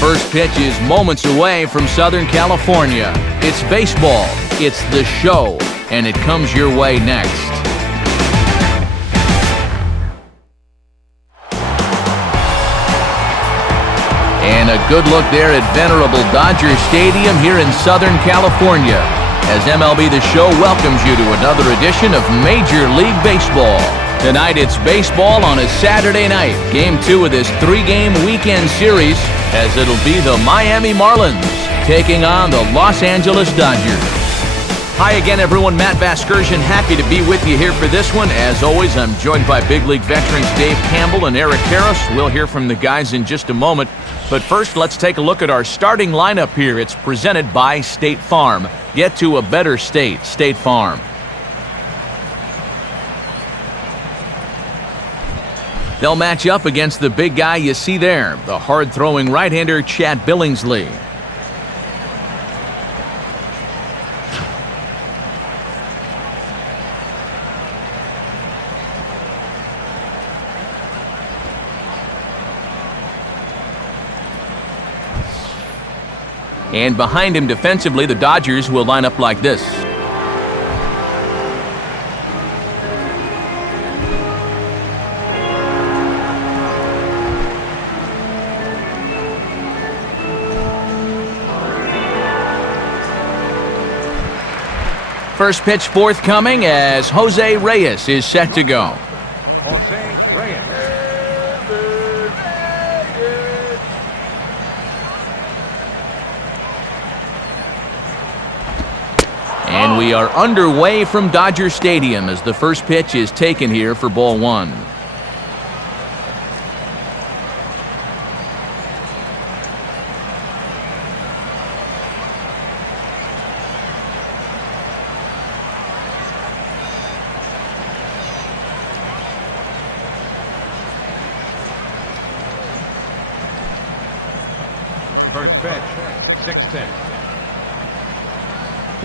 First pitch is moments away from Southern California. It's baseball, it's the show, and it comes your way next. And a good look there at venerable Dodger Stadium here in Southern California, as MLB The Show welcomes you to another edition of Major League Baseball. Tonight it's baseball on a Saturday night. Game 2 of this 3-game weekend series, as it'll be the Miami Marlins taking on the Los Angeles Dodgers. Hi again, everyone. Matt Vasgersian, happy to be with you here for this one. As always, I'm joined by big league veterans Dave Campbell and Eric Harris. We'll hear from the guys in just a moment. But first, let's take a look at our starting lineup here. It's presented by State Farm. Get to a better state, State Farm. They'll match up against the big guy you see there, the hard-throwing right-hander Chad Billingsley. And behind him defensively, the Dodgers will line up like this. First pitch forthcoming as Jose Reyes is set to go. Jose Reyes. And we are underway from Dodger Stadium as the first pitch is taken here for ball 1. First pitch, 6-10.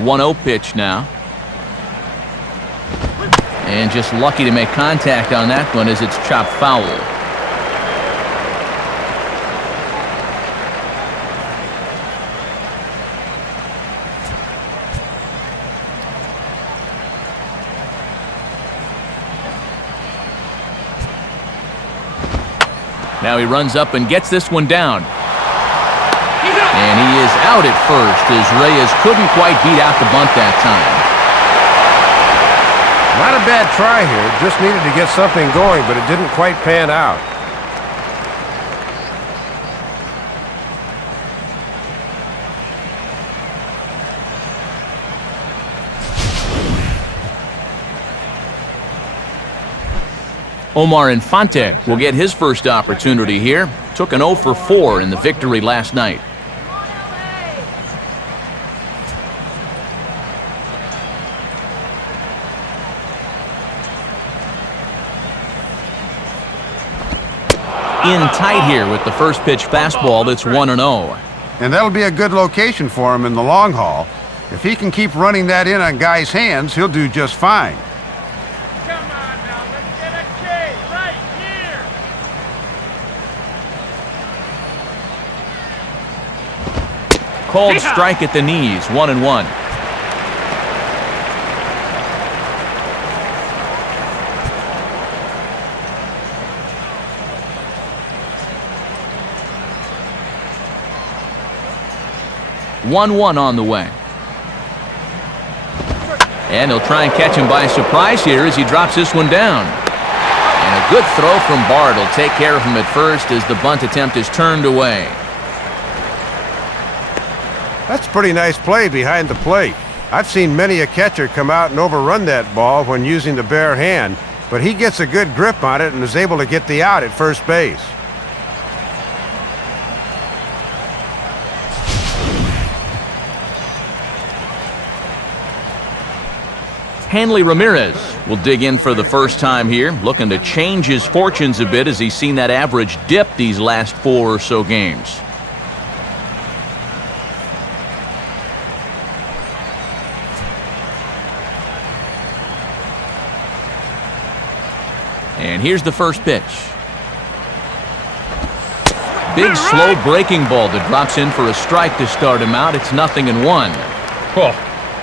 1-0 pitch now. And just lucky to make contact on that one as it's chopped foul. Now he runs up and gets this one down. And he is out at first as Reyes couldn't quite beat out the bunt that time. Not a bad try here. Just needed to get something going, but it didn't quite pan out. Omar Infante will get his first opportunity here. Took an 0 for 4 in the victory last night. In tight here with the first pitch fastball that's 1-0. And that'll be a good location for him in the long haul. If he can keep running that in on guys' hands, he'll do just fine. Come on now, let's get a K right here. Called strike at the knees, 1-1. On the way. And he'll try and catch him by surprise here as he drops this one down. And a good throw from Bard will take care of him at first as the bunt attempt is turned away. That's a pretty nice play behind the plate. I've seen many a catcher come out and overrun that ball when using the bare hand, but he gets a good grip on it and is able to get the out at first base. Hanley Ramirez will dig in for the first time here, looking to change his fortunes a bit as he's seen that average dip these last 4 or so games. And here's the first pitch. big, slow breaking ball that drops in for a strike to start him out. It's 0-1. Oh,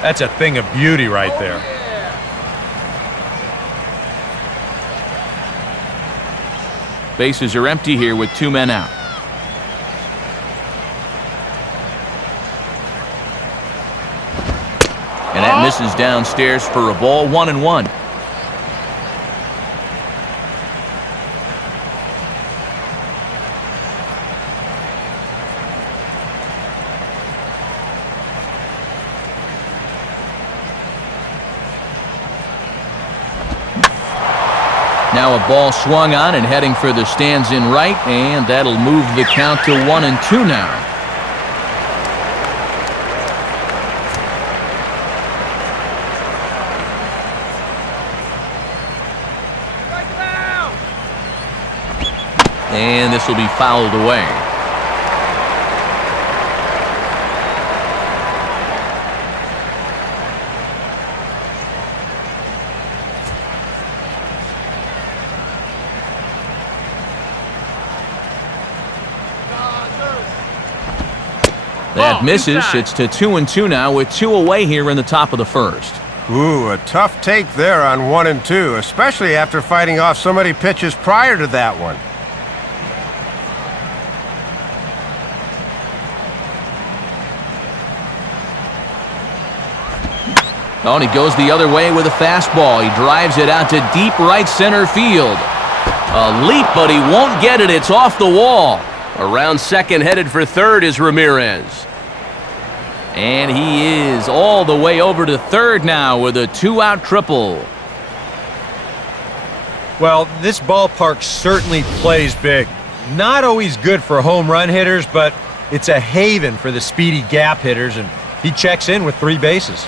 that's a thing of beauty right there. Bases are empty here with 2 men out. And that misses downstairs for a ball, 1-1. Now a ball swung on and heading for the stands in right, and that'll move the count to 1-2 now. And this will be fouled away. That misses. It's to 2-2 now with 2 away here in the top of the first. Ooh, a tough take there on 1 and 2, especially after fighting off so many pitches prior to that one. Oh, and he goes the other way with a fastball. He drives it out to deep right center field. A leap, but he won't get it. It's off the wall. Around second, headed for third is Ramirez. And he is all the way over to third now with a 2-out triple. Well, this ballpark certainly plays big. Not always good for home run hitters, but it's a haven for the speedy gap hitters, and he checks in with 3 bases.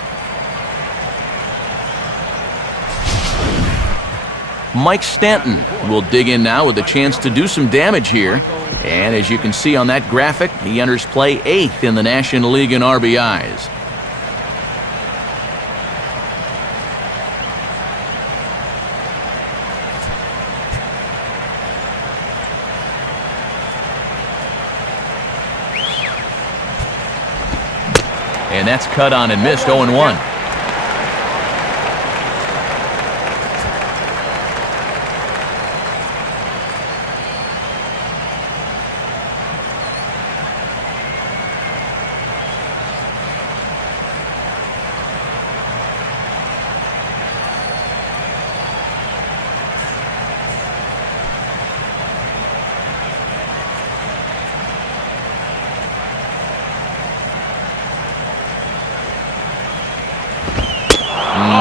Mike Stanton will dig in now with a chance to do some damage here. And as you can see on that graphic, he enters play 8th in the National League in RBIs. And that's cut on and missed, 0-1.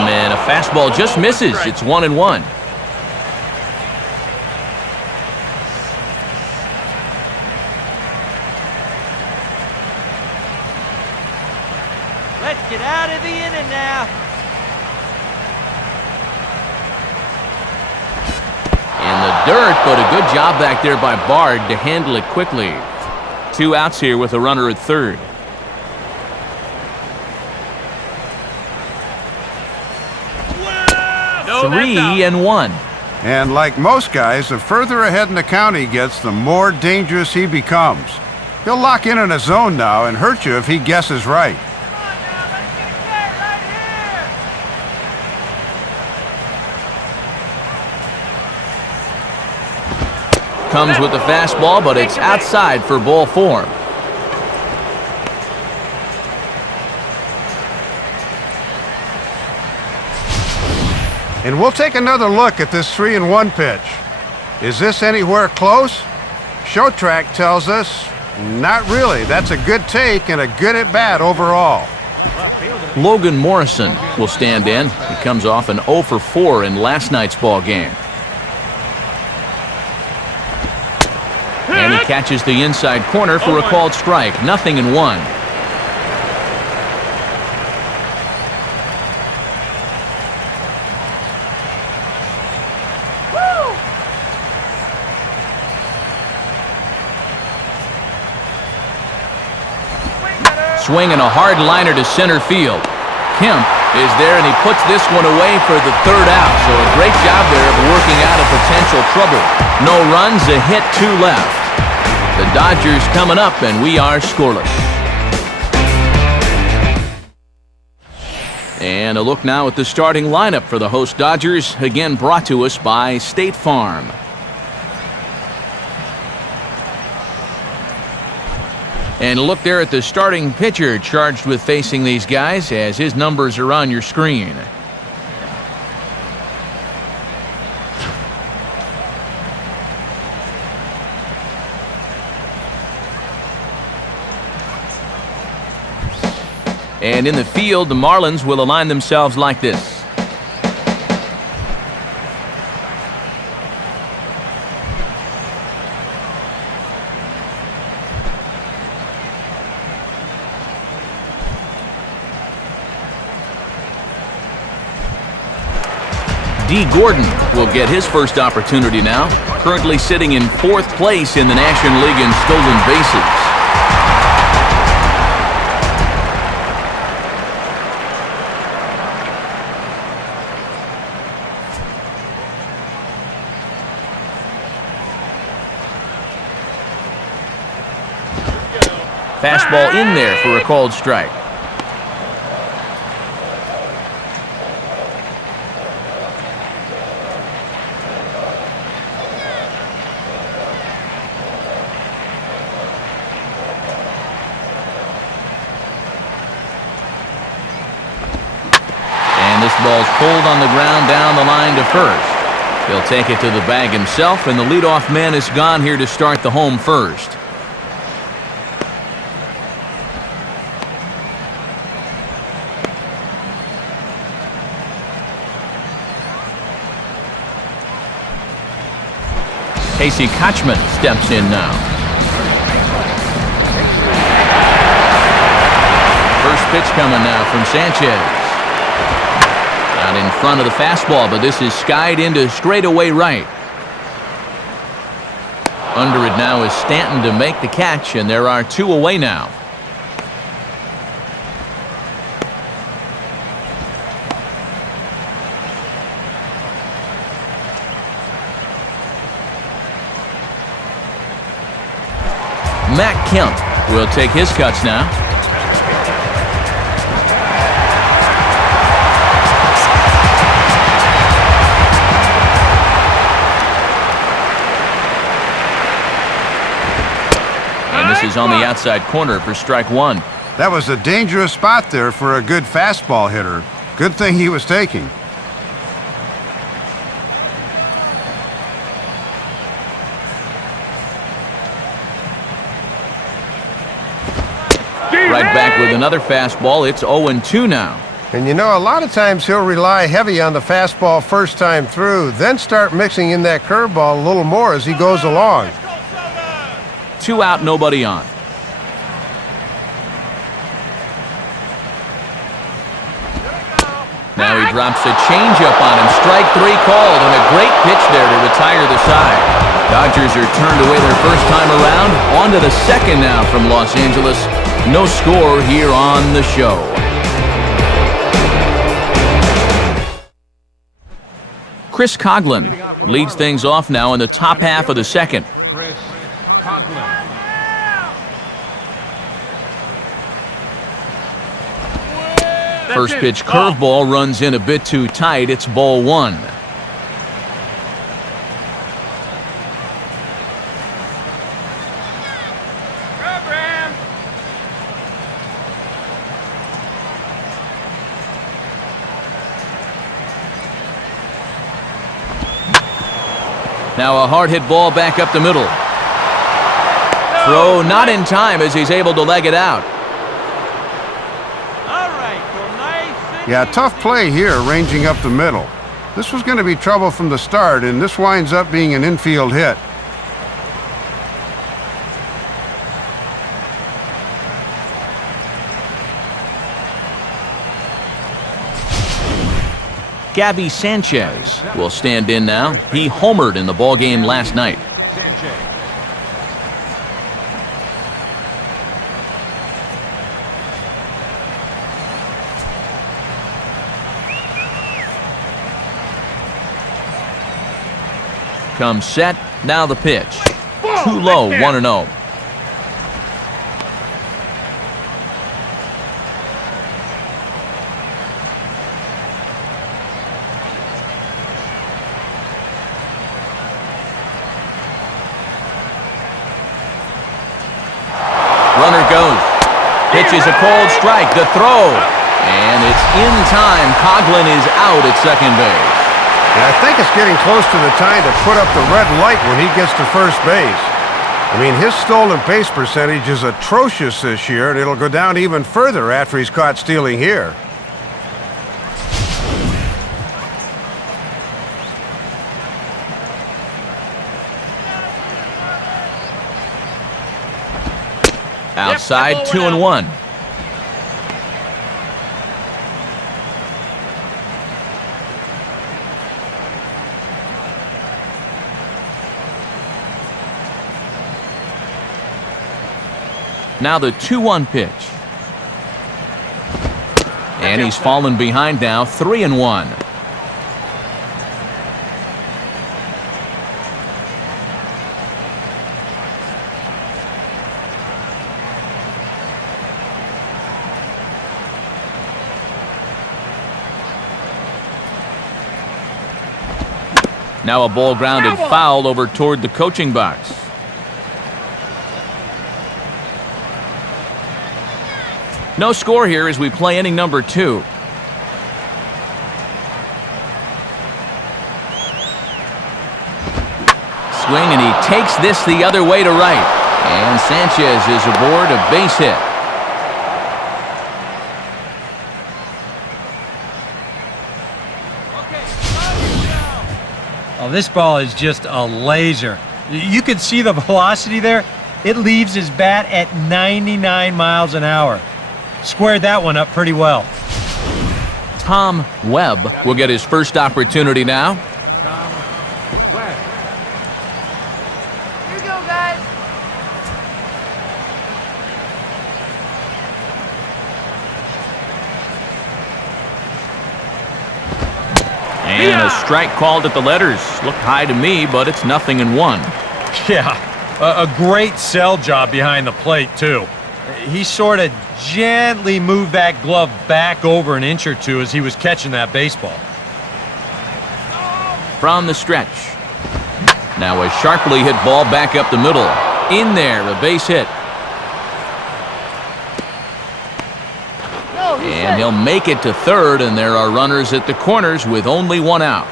And a fastball just misses. It's 1-1. Let's get out of the inning now. In the dirt, but a good job back there by Bard to handle it quickly. 2 outs here with a runner at third. No, 3-1. And like most guys, the further ahead in the count he gets, the more dangerous he becomes. He'll lock in a zone now and hurt you if he guesses right. Come on now, let's get a K right here. Comes with the fastball, but it's outside for ball 4. And we'll take another look at this 3-1 pitch. Is this anywhere close? Show track tells us not really. That's a good take and a good at-bat overall. Logan Morrison will stand in. He comes off an 0 for 4 in last night's ball game. And he catches the inside corner for a called strike. 0-1. Swinging a hard liner to center field. Kemp is there, and he puts this one away for the 3rd out. So a great job there of working out of potential trouble. No runs, a hit, 2 left. The Dodgers coming up, and we are scoreless. And a look now at the starting lineup for the host Dodgers, again brought to us by State Farm. And a look there at the starting pitcher charged with facing these guys, as his numbers are on your screen. And in the field, the Marlins will align themselves like this. D. Gordon will get his first opportunity now, currently sitting in 4th place in the National League in stolen bases. Fastball in there for a called strike. And this ball's pulled on the ground down the line to first. He'll take it to the bag himself, and the leadoff man is gone here to start the home first. Casey Kochman steps in now. First pitch coming now from Sanchez. Out in front of the fastball, but this is skied into straightaway right. Under it now is Stanton to make the catch, and there are 2 away now. Matt Kemp will take his cuts now. And this is on the outside corner for strike 1. That was a dangerous spot there for a good fastball hitter. Good thing he was taking. Right back with another fastball. It's 0-2 now. And you know, a lot of times he'll rely heavy on the fastball first time through, then start mixing in that curveball a little more as he goes along. 2 out, nobody on. Now he drops a changeup on him. Strike 3 called, and a great pitch there to retire the side. Dodgers are turned away their first time around. On to the second now from Los Angeles. No score here on the show. Chris Coghlan leads things off now in the top half of the second. Chris Coghlan. First pitch curveball runs in a bit too tight. It's ball 1. Now a hard hit ball back up the middle. Throw not in time as he's able to leg it out. Yeah, tough play here, ranging up the middle. This was going to be trouble from the start, and this winds up being an infield hit. Gabby Sanchez will stand in now. He homered in the ballgame last night. Comes set, now the pitch. Too low, 1-0. Runner goes. Pitches a cold strike. The throw. And it's in time. Coughlin is out at second base. And I think it's getting close to the time to put up the red light when he gets to first base. I mean, his stolen base percentage is atrocious this year, and it'll go down even further after he's caught stealing here. Outside, 2-1. Now the 2-1 pitch. And he's fallen behind now, 3-1. Now a ball grounded foul over toward the coaching box. No score here as we play inning number 2. Swing, and he takes this the other way to right. And Sanchez is aboard a base hit. Oh, this ball is just a laser. You can see the velocity there. It leaves his bat at 99 miles an hour. Squared that one up pretty well. Tom Webb will get his first opportunity now. Tom Webb. Here you go, guys. And a strike called at the letters. Looked high to me, but it's 0-1. Yeah, a great sell job behind the plate, too. He sort of gently moved that glove back over an inch or two as he was catching that baseball. From the stretch. Now a sharply hit ball back up the middle. In there, a base hit. And he'll make it to third, and there are runners at the corners with only one out.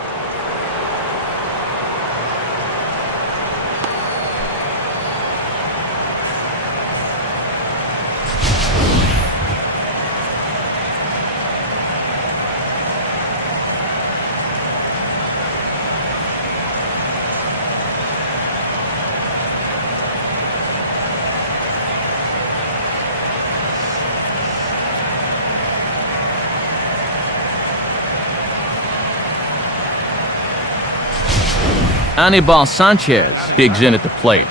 Anibal Sanchez digs in at the plate.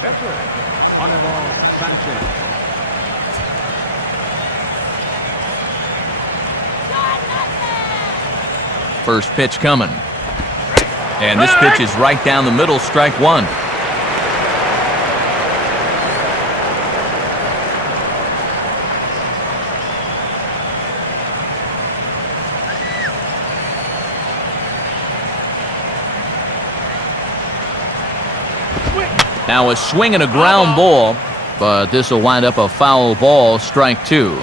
First pitch coming. And this pitch is right down the middle, strike one. Now a swing and a ground ball, but this will wind up a foul ball, strike two.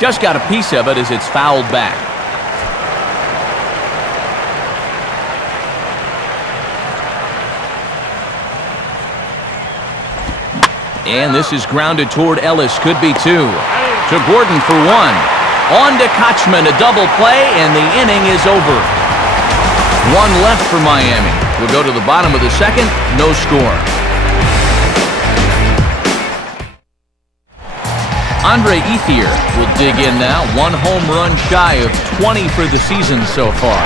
Just got a piece of it as it's fouled back. And this is grounded toward Ellis, could be two. To Gordon for one. On to Kochman, a double play, and the inning is over. One left for Miami. We'll go to the bottom of the second, no score. Andre Ethier will dig in now, one home run shy of 20 for the season so far.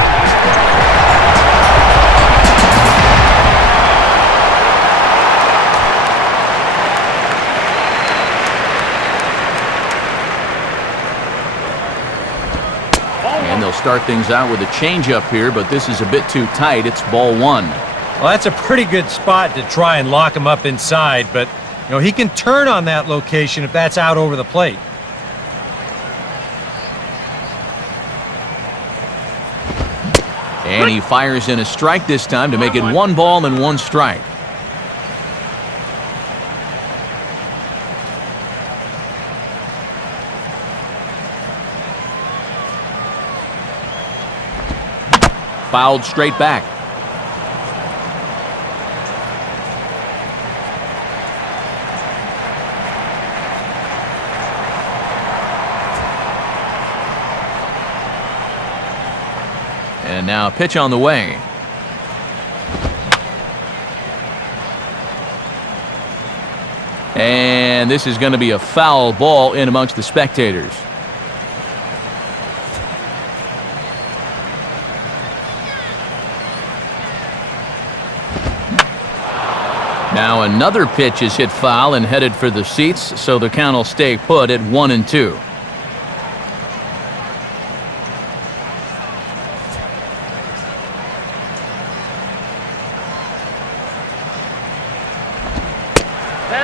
And they'll start things out with a changeup here, but this is a bit too tight. It's ball one. Well, that's a pretty good spot to try and lock him up inside, but you know, he can turn on that location if that's out over the plate. And he fires in a strike this time to make it 1 ball and 1 strike. Fouled straight back. And now a pitch on the way. And this is going to be a foul ball in amongst the spectators. Now another pitch is hit foul and headed for the seats, so the count will stay put at 1-2.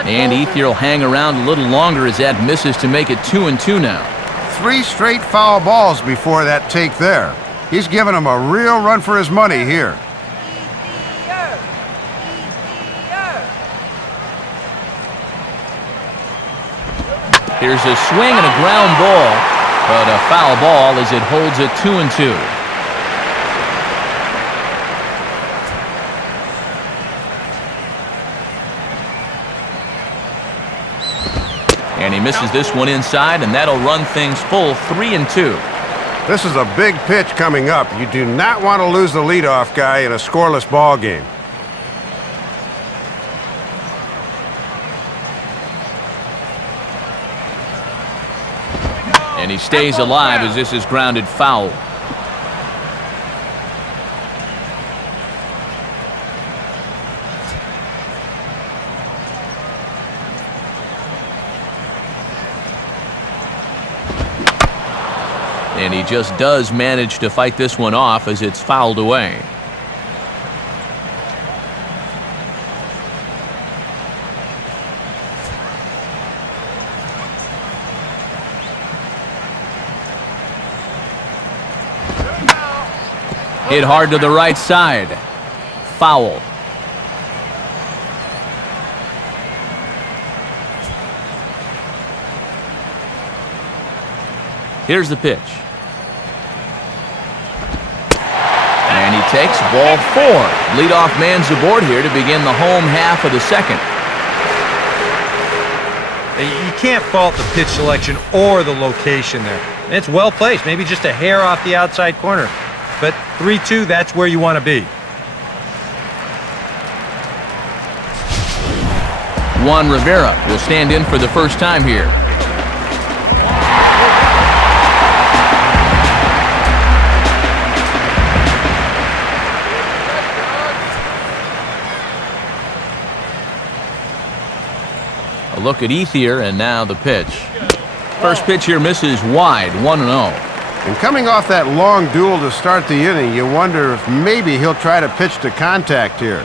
And Ethier will hang around a little longer as that misses to make it 2-2 now. 3 straight foul balls before that take there. He's giving him a real run for his money here. Here's a swing and a ground ball, but a foul ball as it holds it 2-2. And he misses this one inside, and that'll run things full 3-2. This is a big pitch coming up. You do not want to lose the leadoff guy in a scoreless ball game. And he stays alive as this is grounded foul. And he just does manage to fight this one off as it's fouled away. Hit hard to the right side. Foul. Here's the pitch. And he takes ball 4. Leadoff man's aboard here to begin the home half of the second. You can't fault the pitch selection or the location there. It's well placed, maybe just a hair off the outside corner. But 3-2, that's where you want to be. Juan Rivera will stand in for the first time here. A look at Ethier, and now the pitch. First pitch here misses wide, 1-0. And coming off that long duel to start the inning, you wonder if maybe he'll try to pitch to contact here.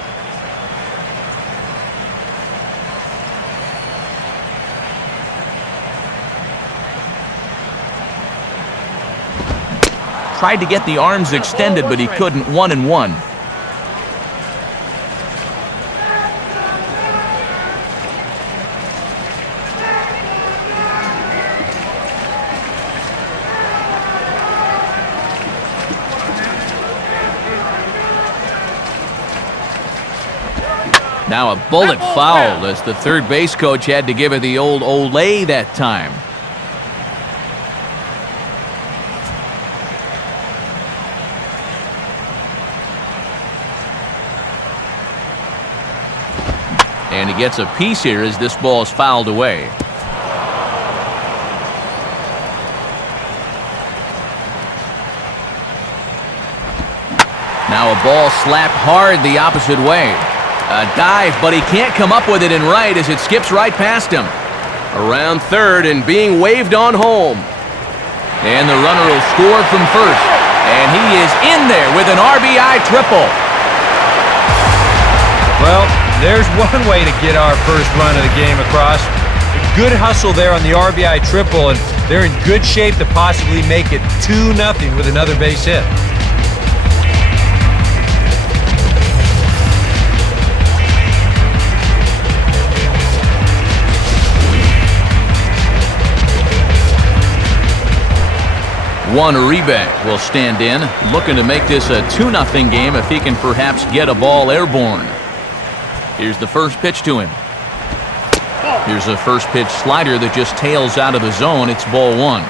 Tried to get the arms extended, but he couldn't. 1-1. Now a bullet foul as the third base coach had to give it the old Olay that time. And he gets a piece here as this ball is fouled away. Now a ball slapped hard the opposite way. A dive, but he can't come up with it in right as it skips right past him. Around third and being waved on home. And the runner will score from first. And he is in there with an RBI triple. Well, there's one way to get our first run of the game across. Good hustle there on the RBI triple, and they're in good shape to possibly make it 2-0 with another base hit. Juan Uribe will stand in, looking to make this a 2-0 game if he can perhaps get a ball airborne. Here's the first pitch to him. Here's a first pitch slider that just tails out of the zone. It's ball 1.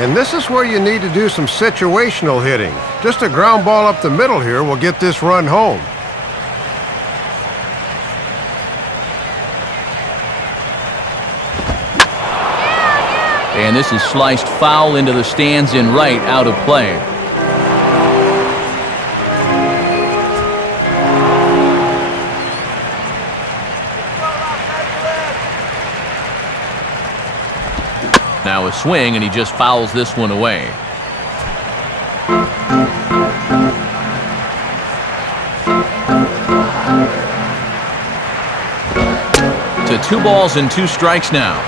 And this is where you need to do some situational hitting. Just a ground ball up the middle here will get this run home. And this is sliced foul into the stands in right, out of play. Now a swing, and he just fouls this one away. To 2 balls and 2 strikes now.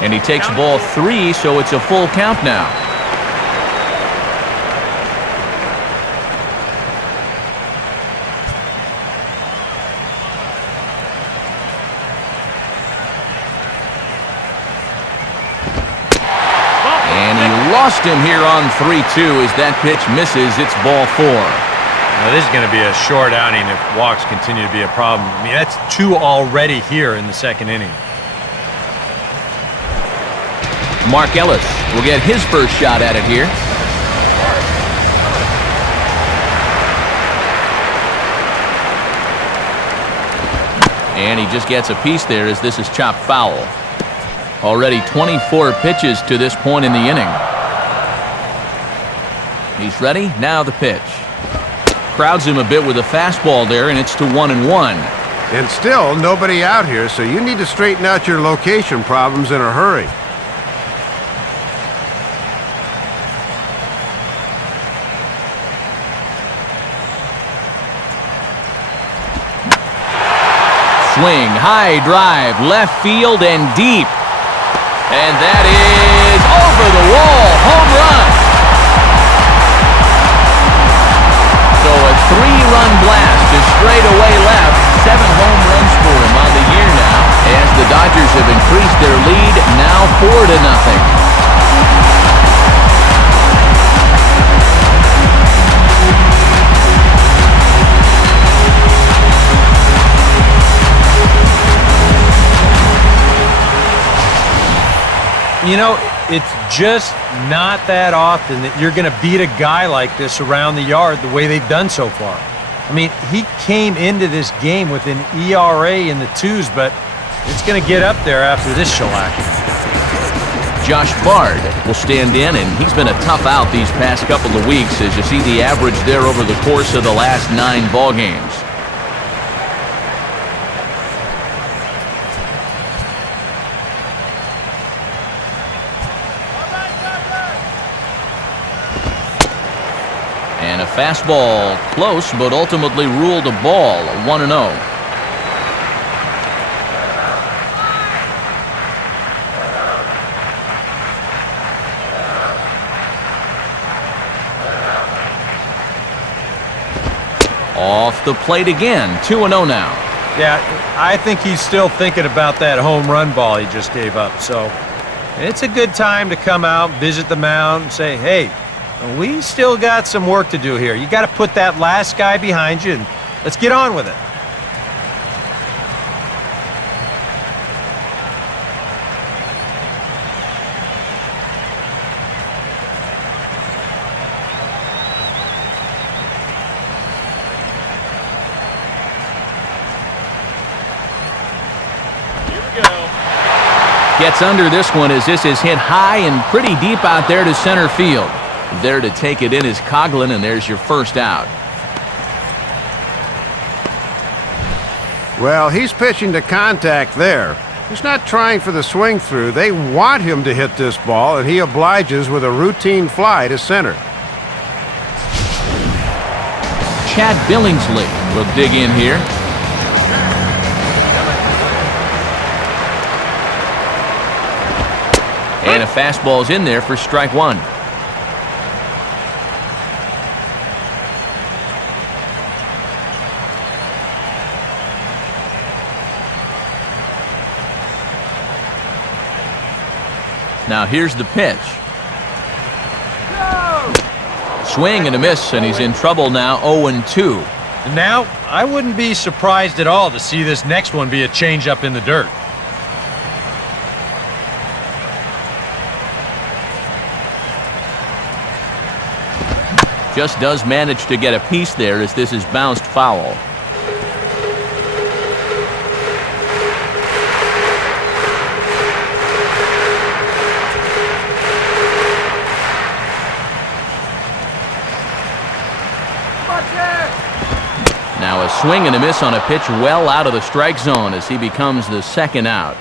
And he takes ball 3, so it's a full count now. And he lost him here on 3-2 as that pitch misses. It's ball 4. Now this is going to be a short outing if walks continue to be a problem. I mean, that's 2 already here in the second inning. Mark Ellis will get his first shot at it here. And he just gets a piece there as this is chopped foul. Already 24 pitches to this point in the inning. He's ready. Now the pitch. Crowds him a bit with a fastball there, and it's to 1-1. And still nobody out here, so you need to straighten out your location problems in a hurry. Swing, high drive, left field and deep. And that is over the wall, home run. So a 3-run blast to straightaway left. 7 home runs for him on the year now, as the Dodgers have increased their lead, now 4-0. You know, it's just not that often that you're going to beat a guy like this around the yard the way they've done so far. I mean, he came into this game with an ERA in the 2s, but it's going to get up there after this shellacking. Josh Bard will stand in, and he's been a tough out these past couple of weeks as you see the average there over the course of the last 9 ball games. And a fastball close, but ultimately ruled a ball, 1-0. Off the plate again, 2-0 now. Yeah, I think he's still thinking about that home run ball he just gave up. So it's a good time to come out, visit the mound, and say, hey, we still got some work to do here. You got to put that last guy behind you, and let's get on with it. Gets under this one as this is hit high and pretty deep out there to center field. There to take it in is Coughlin, and there's your first out. Well, he's pitching to contact there. He's not trying for the swing through. They want him to hit this ball, and he obliges with a routine fly to center. Chad Billingsley will dig in here. And a fastball's in there for strike 1. Now here's the pitch. Swing and a miss, and he's in trouble now, 0-2. Now, I wouldn't be surprised at all to see this next one be a changeup in the dirt. Just does manage to get a piece there as this is bounced foul. Now a swing and a miss on a pitch well out of the strike zone as he becomes the second out.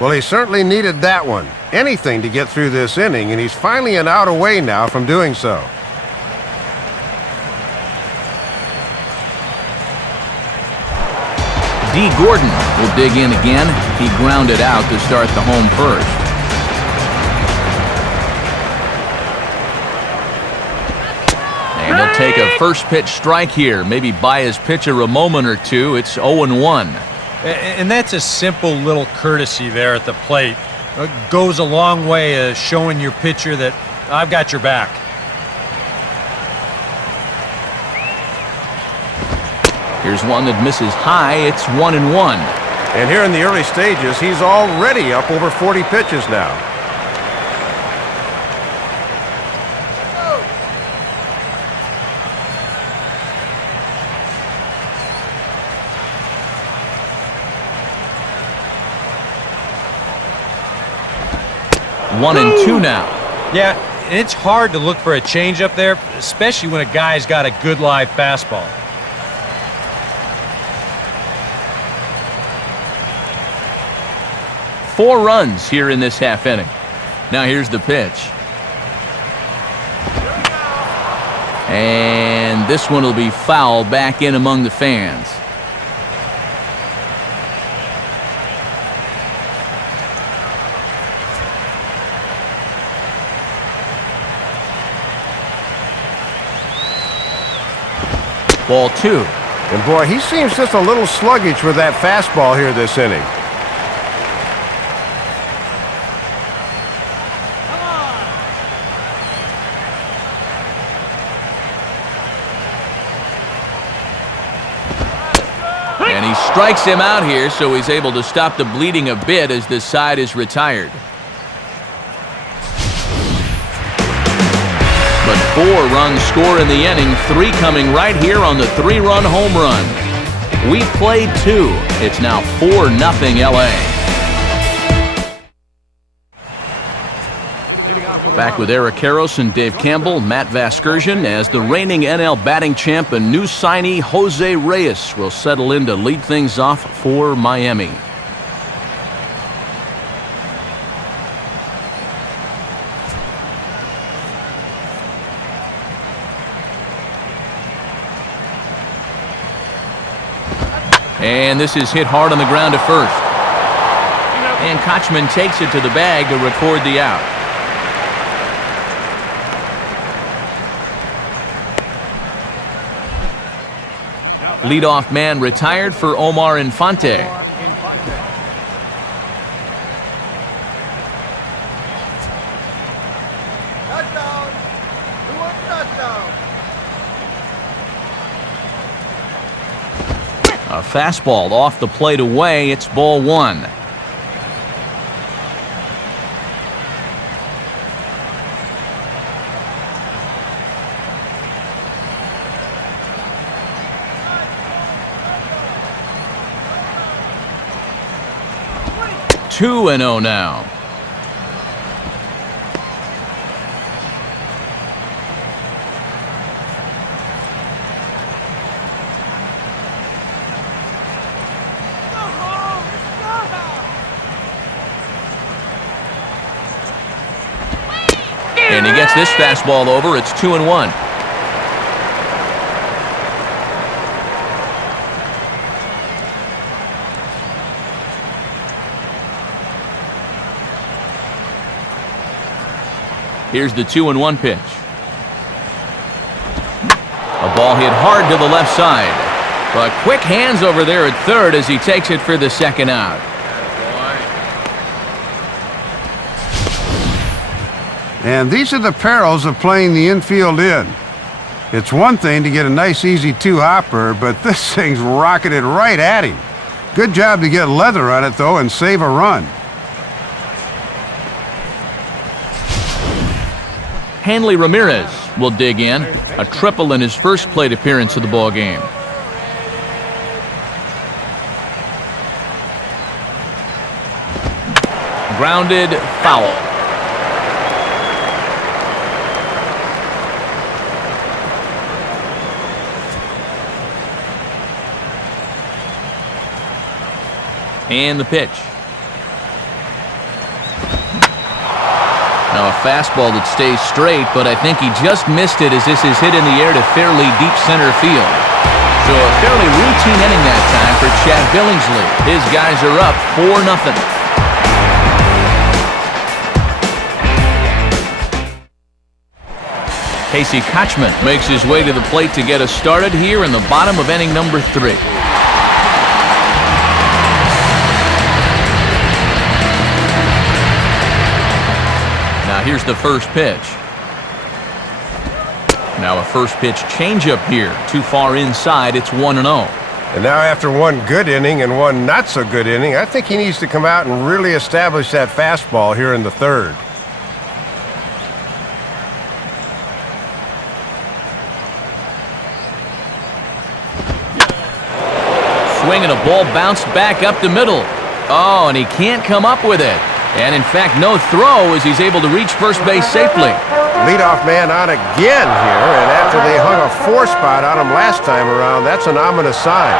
Well, he certainly needed that one. Anything to get through this inning, and he's finally an out away now from doing so. D. Gordon will dig in again. He grounded out to start the home first. And he'll take a first pitch strike here, maybe buy his pitcher a moment or two. It's 0-1. And that's a simple little courtesy there at the plate. It goes a long way showing your pitcher that I've got your back. Here's one that misses high. It's 1-1. And here in the early stages, he's already up over 40 pitches now. One and two now. Yeah, it's hard to look for a changeup there, especially when a guy's got a good live fastball. Four runs here in this half inning. Now here's the pitch. And this one will be foul back in among the fans. Ball two. And boy, he seems just a little sluggish with that fastball here this inning. And he strikes him out here, so he's able to stop the bleeding a bit as this side is retired. But 4 runs score in the inning, 3 coming right here on the 3-run home run. We played 2. It's now 4-0 LA. Back with Eric Karros and Dave Campbell, Matt Vasgersian, as the reigning NL batting champ and new signee Jose Reyes will settle in to lead things off for Miami. And this is hit hard on the ground to first. And Kochman takes it to the bag to record the out. Leadoff man retired for Omar Infante. A fastball off the plate away. It's ball 1. Two and 0 now. And he gets this fastball over. It's 2-1. Here's the 2-1 pitch. A ball hit hard to the left side. But quick hands over there at third as he takes it for the second out. And these are the perils of playing the infield in. It's one thing to get a nice easy two-hopper, but this thing's rocketed right at him. Good job to get leather on it, though, and save a run. Hanley Ramirez will dig in, a triple in his first plate appearance of the ball game. Grounded foul. And the pitch. Now a fastball that stays straight, but I think he just missed it as this is hit in the air to fairly deep center field. So a fairly routine inning that time for Chad Billingsley. His guys are up 4-0. Casey Kochman makes his way to the plate to get us started here in the bottom of inning number 3. Here's the first pitch. Now a first pitch changeup here. Too far inside, it's 1-0. And now after one good inning and one not so good inning, I think he needs to come out and really establish that fastball here in the third. Swing and a ball bounced back up the middle. Oh, and he can't come up with it. And in fact, no throw as he's able to reach first base safely. Leadoff man on again here, and after they hung a 4 spot on him last time around, that's an ominous sign.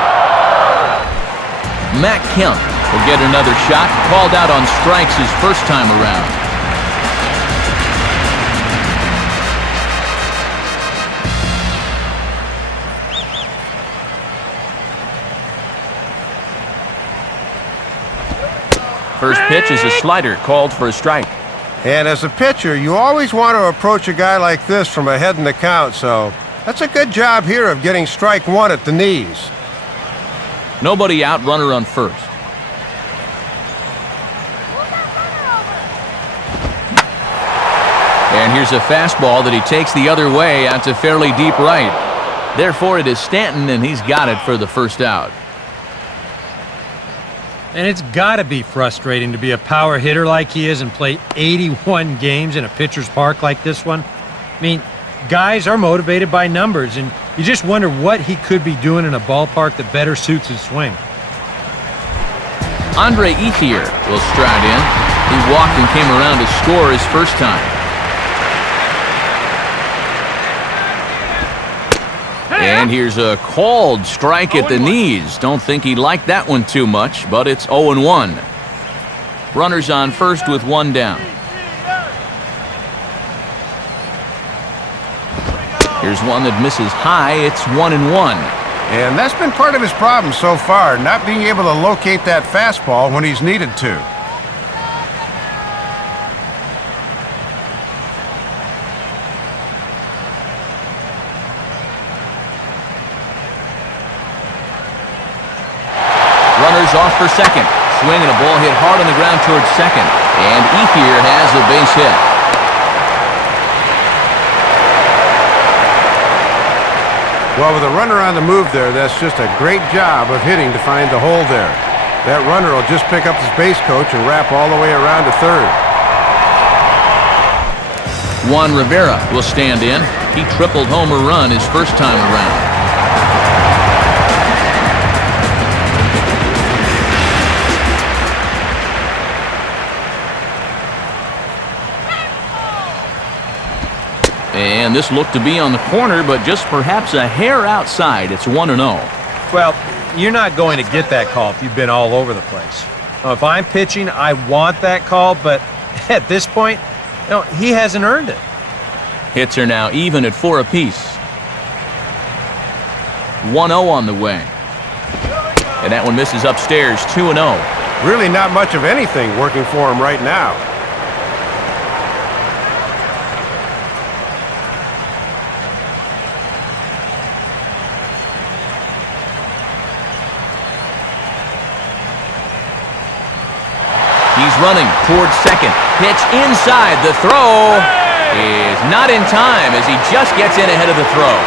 Matt Kemp will get another shot, called out on strikes his first time around. First pitch is a slider called for a strike. And as a pitcher, you always want to approach a guy like this from ahead in the count, so that's a good job here of getting strike 1 at the knees. Nobody out, runner on first. And here's a fastball that he takes the other way out to fairly deep right. Therefore, it is Stanton, and he's got it for the first out. And it's got to be frustrating to be a power hitter like he is and play 81 games in a pitcher's park like this one. I mean, guys are motivated by numbers, and you just wonder what he could be doing in a ballpark that better suits his swing. Andre Ethier will stride in. He walked and came around to score his first time. And here's a called strike at the knees. Don't think he liked that one too much, but it's 0-1. Runners on first with 1 down. Here's one that misses high. It's 1-1. And that's been part of his problem so far, not being able to locate that fastball when he's needed to. Runners off for second. Swing and a ball hit hard on the ground towards second. And Ethier has a base hit. Well, with a runner on the move there, that's just a great job of hitting to find the hole there. That runner will just pick up his base coach and wrap all the way around to third. Juan Rivera will stand in. He tripled home a run his first time around. And this looked to be on the corner, but just perhaps a hair outside. It's 1-0. Well, you're not going to get that call if you've been all over the place. Now, if I'm pitching, I want that call, but at this point, he hasn't earned it. Hits are now even at 4 apiece. 1-0 on the way. And that one misses upstairs, 2-0. Really not much of anything working for him right now. He's running towards second. Pitch inside. The throw. is not in time as he just gets in ahead of the throw.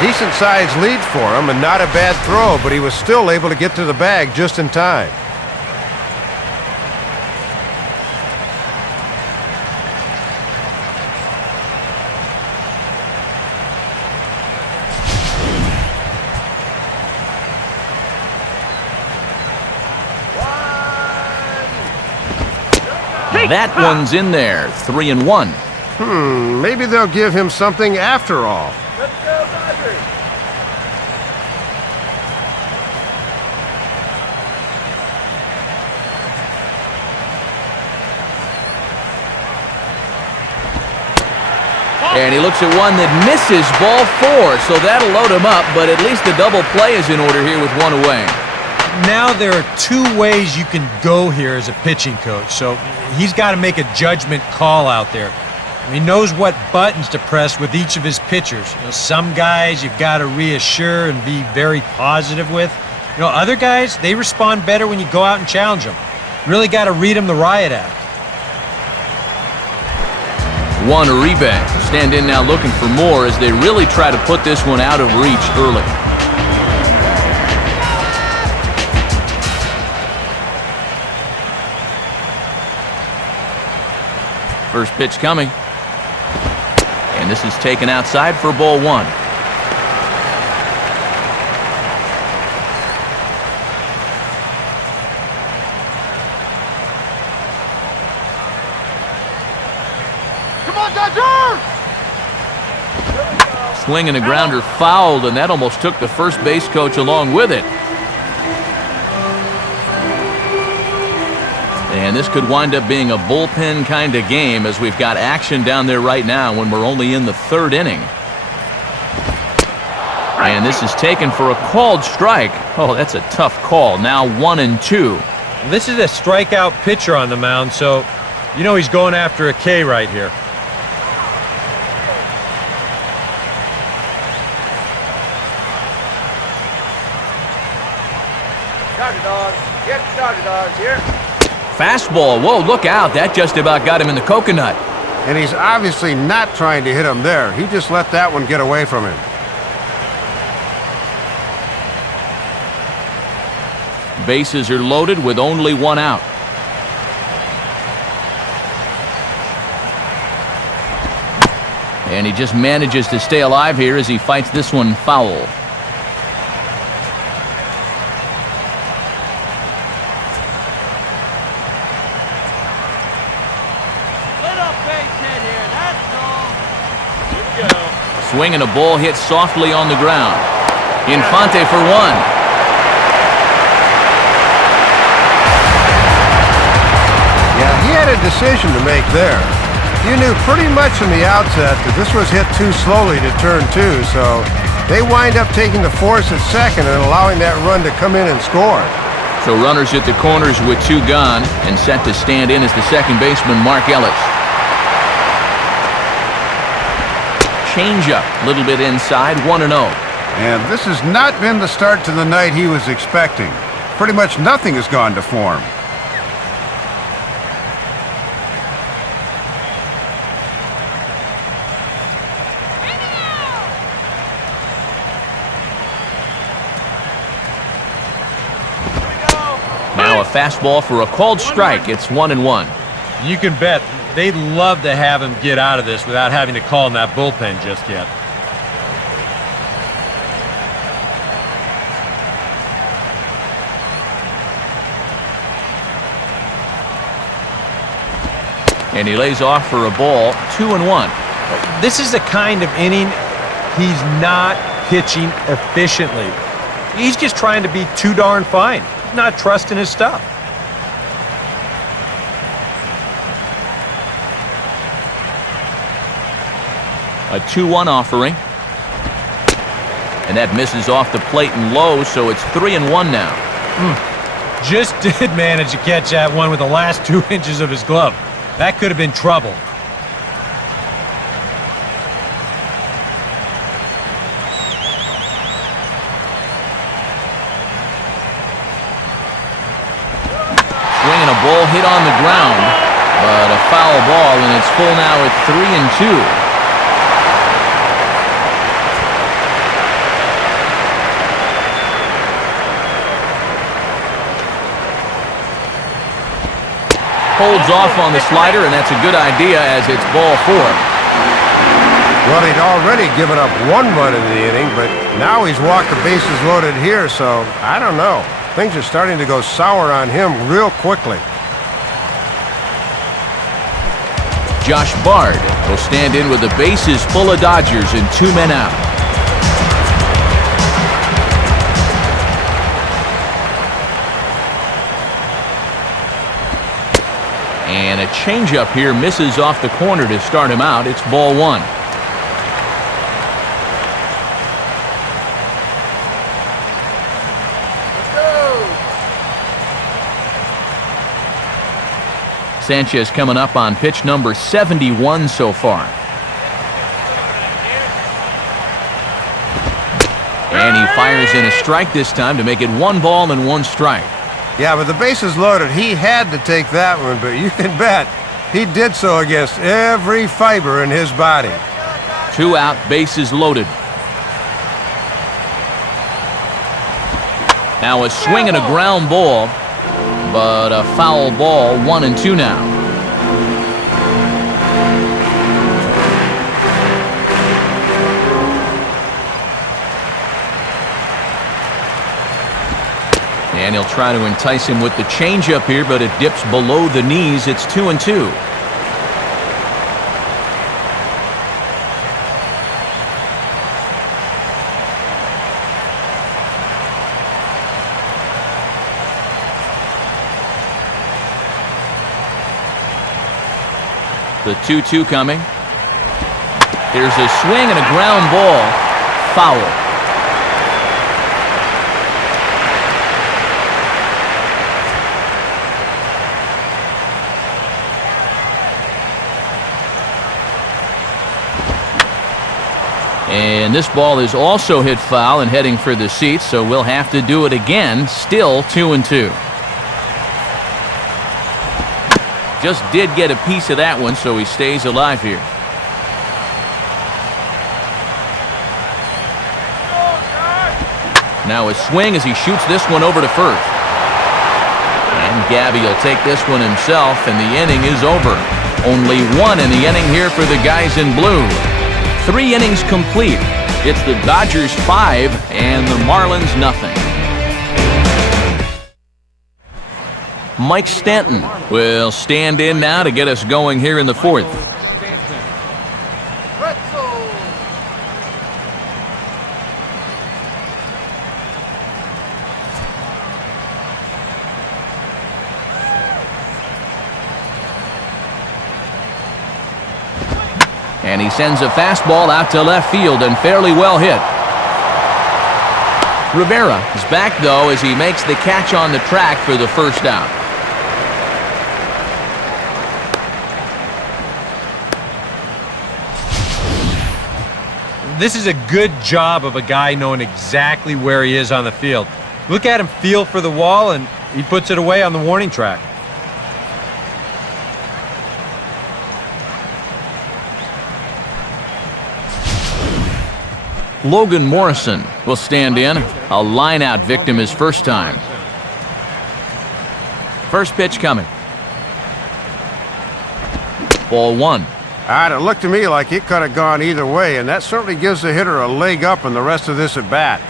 Decent-sized lead for him and not a bad throw, but he was still able to get to the bag just in time. That one's in there, 3-1. Maybe they'll give him something after all. Let's go, Dodgers! And he looks at one that misses ball 4, so that'll load him up, but at least the double play is in order here with one away. Now there are 2 ways you can go here as a pitching coach, so he's got to make a judgment call out there. He knows what buttons to press with each of his pitchers. Some guys you've got to reassure and be very positive with. Other guys, they respond better when you go out and challenge them. Really got to read them the riot act. One rebound. Stand in now looking for more as they really try to put this one out of reach early. First pitch coming. And this is taken outside for ball 1. Come on, Dodgers! Swing and a grounder fouled, and that almost took the first base coach along with it. And this could wind up being a bullpen kind of game as we've got action down there right now when we're only in the 3rd inning. And this is taken for a called strike. Oh, that's a tough call. Now 1-2. This is a strikeout pitcher on the mound, so he's going after a K right here. Dodger dogs. Get the Dodger dogs here. Fastball. Whoa, look out. That just about got him in the coconut. And he's obviously not trying to hit him there. He just let that one get away from him. Bases are loaded with only one out. And he just manages to stay alive here as he fights this one foul. Swing and a ball hit softly on the ground. Infante for 1. Yeah, he had a decision to make there. You knew pretty much from the outset that this was hit too slowly to turn 2, so they wind up taking the force at second and allowing that run to come in and score. So runners at the corners with 2 gone and set to stand in as the second baseman, Mark Ellis. Change-up, a little bit inside, 1-0. And this has not been the start to the night he was expecting. Pretty much nothing has gone to form. Now a fastball for a called strike. It's 1-1. You can bet they'd love to have him get out of this without having to call in that bullpen just yet. And he lays off for a ball, 2-1. This is the kind of inning he's not pitching efficiently. He's just trying to be too darn fine, not trusting his stuff. A 2-1 offering. And that misses off the plate and low, so it's 3-1 now. Just did manage to catch that one with the last 2 inches of his glove. That could have been trouble. Swing and a ball hit on the ground, but a foul ball, and it's full now at 3-2. Holds off on the slider, and that's a good idea as it's ball 4. Well, he'd already given up 1 run in the inning, but now he's walked the bases loaded here, so I don't know. Things are starting to go sour on him real quickly. Josh Bard will stand in with the bases full of Dodgers and 2 men out. And a changeup here misses off the corner to start him out. It's ball 1. Sanchez coming up on pitch number 71 so far. And he fires in a strike this time to make it 1 ball and 1 strike. Yeah, but the bases loaded, he had to take that one, but you can bet he did so against every fiber in his body. 2 out, bases loaded. Now a swing and a ground ball, but a foul ball, 1-2 now. And he'll try to entice him with the changeup here, but it dips below the knees. It's 2-2. The 2-2 coming. There's a swing and a ground ball. Foul. And this ball is also hit foul and heading for the seats, so we'll have to do it again. Still 2-2. Just did get a piece of that one, so he stays alive here. Now a swing as he shoots this one over to first. And Gabby will take this one himself, and the inning is over. Only 1 in the inning here for the guys in blue. 3 innings complete. It's the Dodgers 5 and the Marlins nothing. Mike Stanton will stand in now to get us going here in the 4th. And he sends a fastball out to left field and fairly well hit. Rivera is back, though, as he makes the catch on the track for the first out. This is a good job of a guy knowing exactly where he is on the field. Look at him feel for the wall, and he puts it away on the warning track. Logan Morrison will stand in. A line-out victim his first time. First pitch coming. Ball 1. It looked to me like it could have gone either way, and that certainly gives the hitter a leg up in the rest of this at-bat.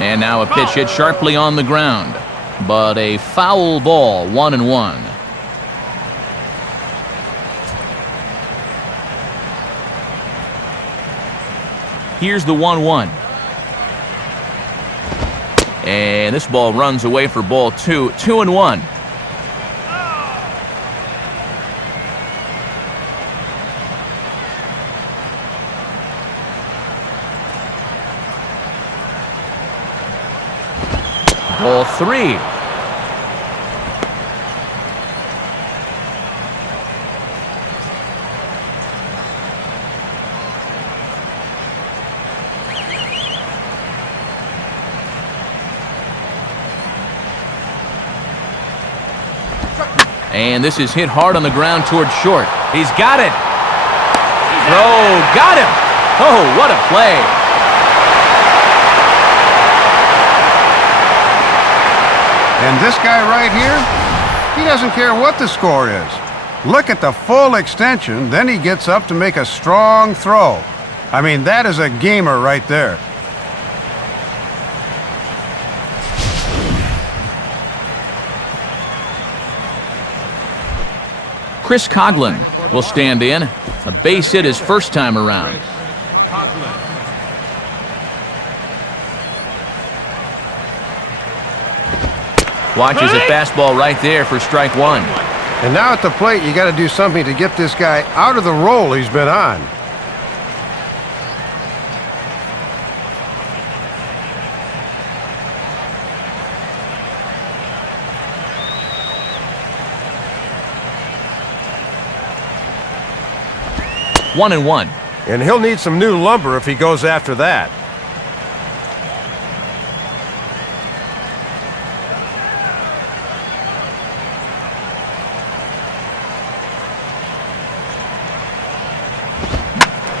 And now a pitch hit sharply on the ground, but a foul ball, 1-1. Here's the 1-1. And this ball runs away for ball 2. 2-1. Ball 3. And this is hit hard on the ground towards short. He's got it. Throw, got him. Oh, what a play. And this guy right here, he doesn't care what the score is. Look at the full extension, then he gets up to make a strong throw. I mean, that is a gamer right there. Chris Coughlin will stand in. A base hit his first time around. Watches a fastball right there for strike one. And now at the plate, you got to do something to get this guy out of the role he's been on. One and one. And he'll need some new lumber if he goes after that.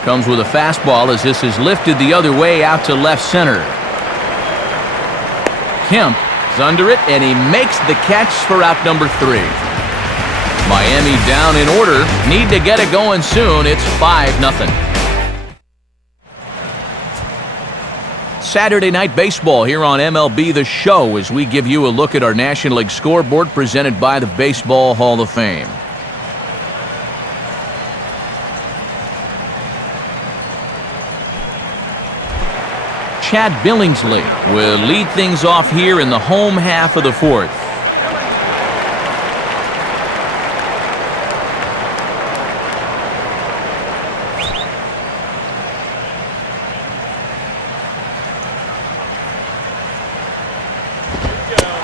Comes with a fastball as this is lifted the other way out to left center. Kemp is under it, and he makes the catch for out number 3. Miami down in order. Need to get it going soon. It's 5-0. Saturday Night Baseball here on MLB The Show as we give you a look at our National League scoreboard presented by the Baseball Hall of Fame. Chad Billingsley will lead things off here in the home half of the 4th.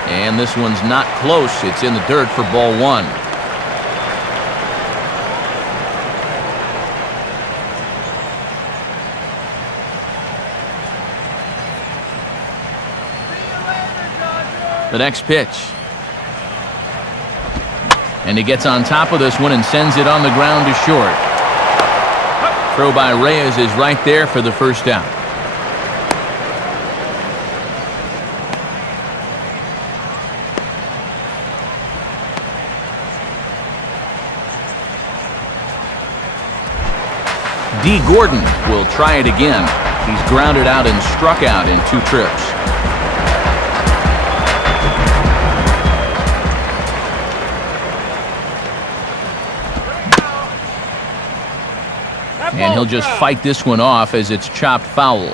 And this one's not close. It's in the dirt for ball 1. The next pitch. And he gets on top of this one and sends it on the ground to short. Throw by Reyes is right there for the first out. D. Gordon will try it again. He's grounded out and struck out in 2 trips. And he'll just fight this one off as it's chopped foul.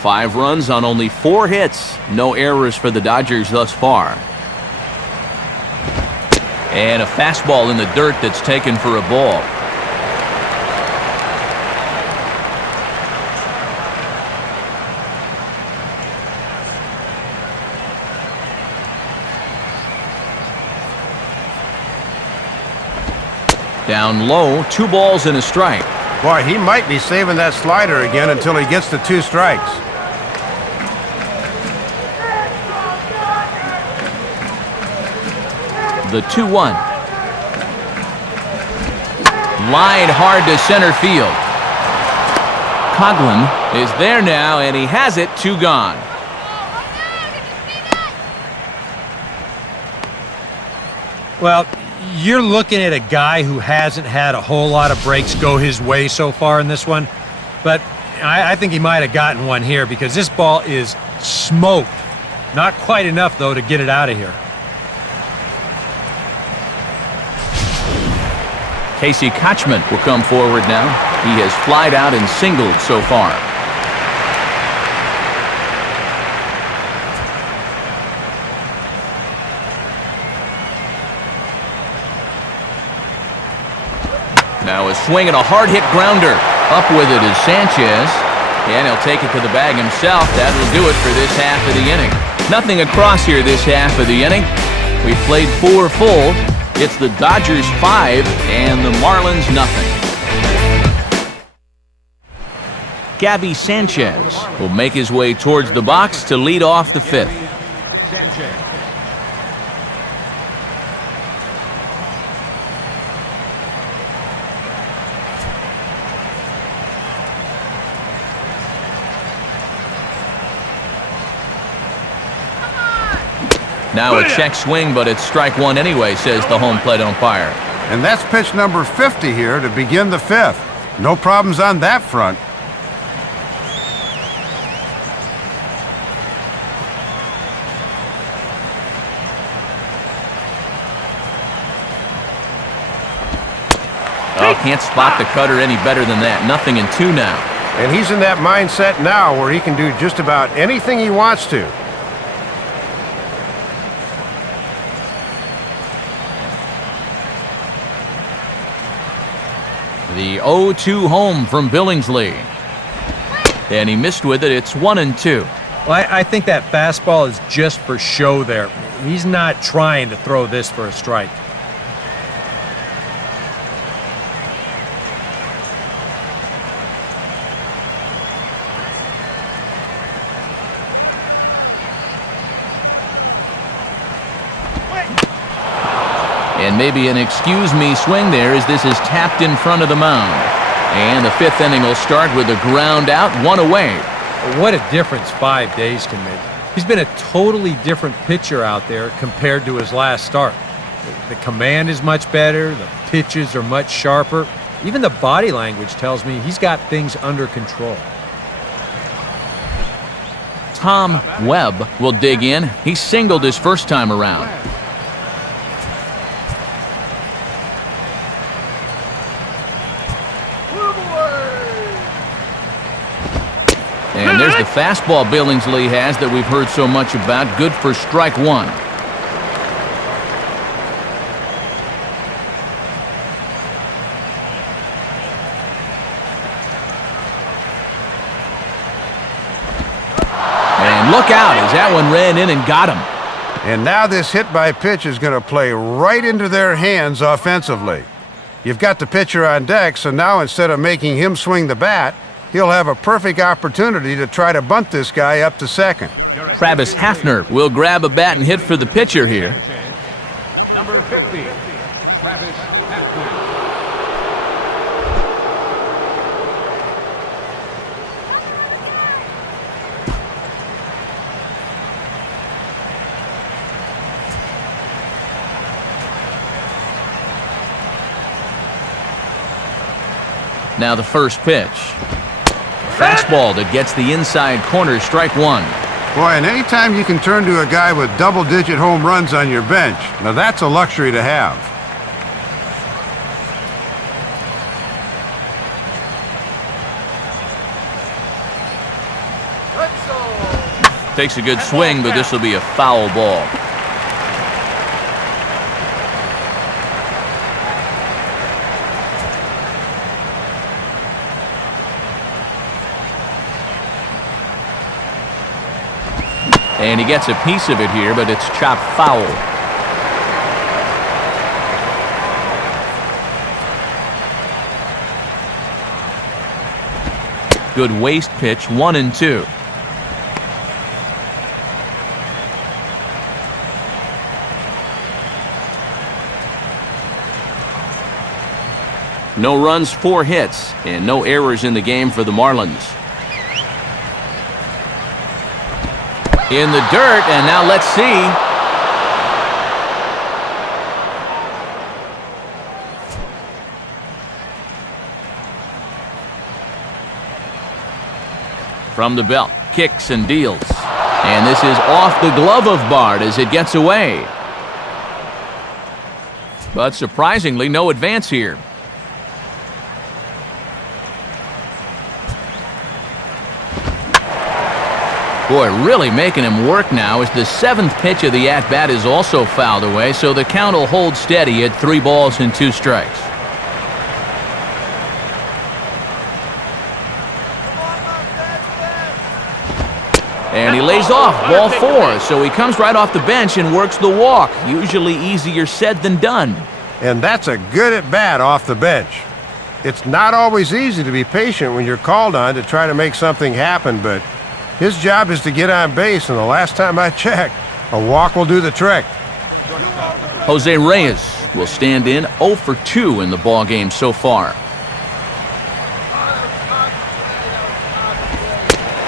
Five runs on only 4 hits. No errors for the Dodgers thus far. And a fastball in the dirt that's taken for a ball. Down low, 2 balls and a strike. Boy, he might be saving that slider again until he gets to 2 strikes. The 2-1. Line hard to center field. Coughlin is there now, and he has it. 2 gone. Well, you're looking at a guy who hasn't had a whole lot of breaks go his way so far in this one, but I think he might have gotten one here because this ball is smoked. Not quite enough, though, to get it out of here. Casey Kotchman will come forward now. He has flied out and singled so far. Now a swing and a hard-hit grounder. Up with it is Sanchez. And he'll take it to the bag himself. That will do it for this half of the inning. Nothing across here this half of the inning. We've played 4 full. It's the Dodgers 5 and the Marlins nothing. Gabby Sanchez will make his way towards the box to lead off the fifth. Sanchez. Now a check swing, but it's strike one anyway, says the home plate umpire. And that's pitch number 50 here to begin the fifth. No problems on that front. Oh, can't spot the cutter any better than that. 0-2 now. And he's in that mindset now where he can do just about anything he wants to. The 0-2 home from Billingsley. And he missed with it. It's 1-2. Well, I think that fastball is just for show there. He's not trying to throw this for a strike. And maybe an excuse me swing there as this is tapped in front of the mound. And the fifth inning will start with a ground out, one away. What a difference 5 days can make. He's been a totally different pitcher out there compared to his last start. The command is much better, the pitches are much sharper. Even the body language tells me he's got things under control. Tom Webb will dig in. He singled his first time around. And there's the fastball Billingsley has that we've heard so much about. Good for strike one. And look out as that one ran in and got him. And now this hit by pitch is going to play right into their hands offensively. You've got the pitcher on deck, so now instead of making him swing the bat, he'll have a perfect opportunity to try to bunt this guy up to second. Travis Hafner will grab a bat and hit for the pitcher here. Number 50, Travis Hafner. Now the first pitch. Fastball that gets the inside corner, strike one. Boy, and anytime you can turn to a guy with double-digit home runs on your bench, now that's a luxury to have. Takes a good swing, but this will be a foul ball. And he gets a piece of it here, but it's chopped foul. Good waist pitch, 1-2. No runs, 4 hits, and no errors in the game for the Marlins. In the dirt, and now let's see. From the belt, kicks and deals. And this is off the glove of Bard as it gets away. But surprisingly, no advance here. Boy, really making him work now as the 7th pitch of the at-bat is also fouled away, so the count will hold steady at 3 balls and 2 strikes. And he lays off, ball 4, so he comes right off the bench and works the walk. Usually easier said than done. And that's a good at-bat off the bench. It's not always easy to be patient when you're called on to try to make something happen, but his job is to get on base, and the last time I checked, a walk will do the trick. Jose Reyes will stand in 0 for 2 in the ballgame so far.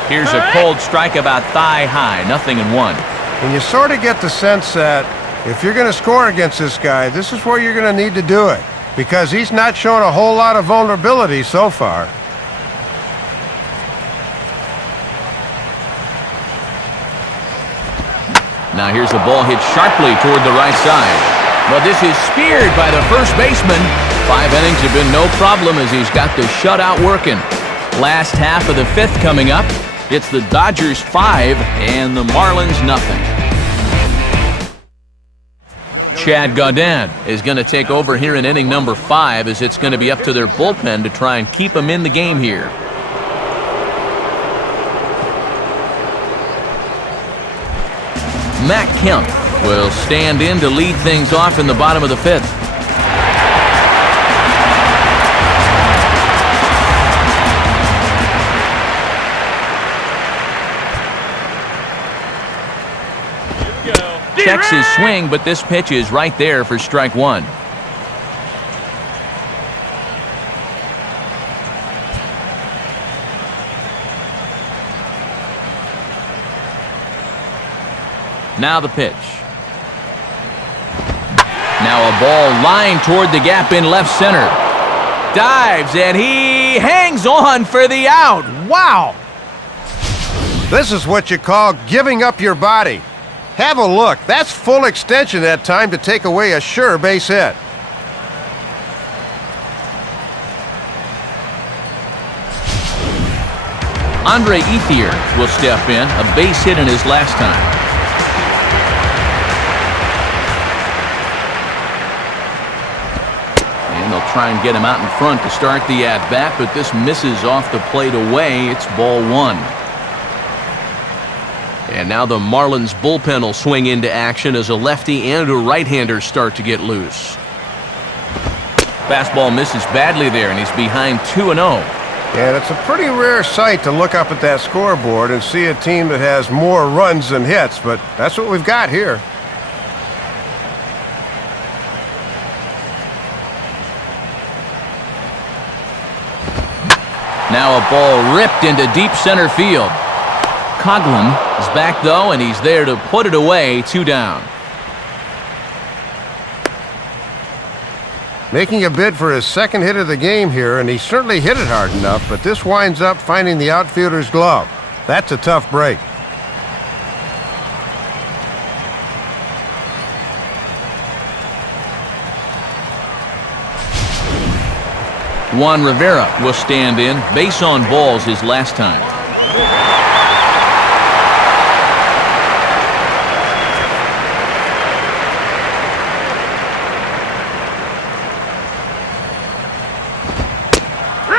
Here's a cold strike about thigh high, 0-1. And you sort of get the sense that if you're going to score against this guy, this is where you're going to need to do it, because he's not shown a whole lot of vulnerability so far. Now here's the ball hit sharply toward the right side. But this is speared by the first baseman. 5 innings have been no problem as he's got the shutout working. Last half of the 5th coming up. It's the Dodgers 5 and the Marlins 0. Chad Gaudin is going to take over here in inning number 5 as it's going to be up to their bullpen to try and keep him in the game here. Matt Kemp will stand in to lead things off in the bottom of the 5th. Checks his swing, but this pitch is right there for strike 1. Now the pitch. Now a ball lined toward the gap in left center. Dives, and he hangs on for the out. Wow! This is what you call giving up your body. Have a look. That's full extension that time to take away a sure base hit. Andre Ethier will step in, a base hit in his last time. And they'll try and get him out in front to start the at-bat, but this misses off the plate away. It's ball 1. And now the Marlins bullpen will swing into action as a lefty and a right-hander start to get loose. Fastball misses badly there, and he's behind 2-0. And it's a pretty rare sight to look up at that scoreboard and see a team that has more runs than hits, but that's what we've got here. Now a ball ripped into deep center field. Coughlin is back, though, and he's there to put it away, 2 down. Making a bid for his second hit of the game here, and he certainly hit it hard enough, but this winds up finding the outfielder's glove. That's a tough break. Juan Rivera will stand in. Base on balls his last time.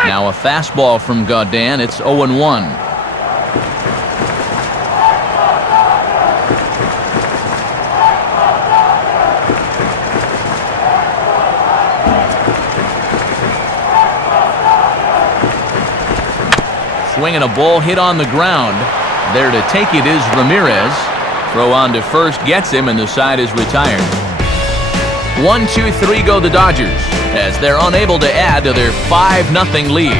Now a fastball from Gaudin. It's 0-1. Swinging a ball hit on the ground. There to take it is Ramirez. Throw on to first gets him, and the side is retired. 1-2-3 go the Dodgers as they're unable to add to their 5-0 lead.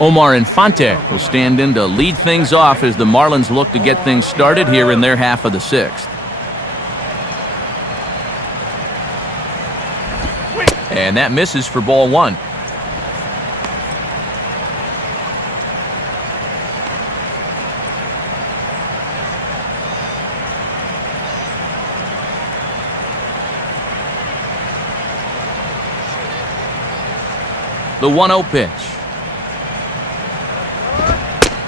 Omar Infante will stand in to lead things off as the Marlins look to get things started here in their half of the 6th. And that misses for ball 1. The 1-0 pitch.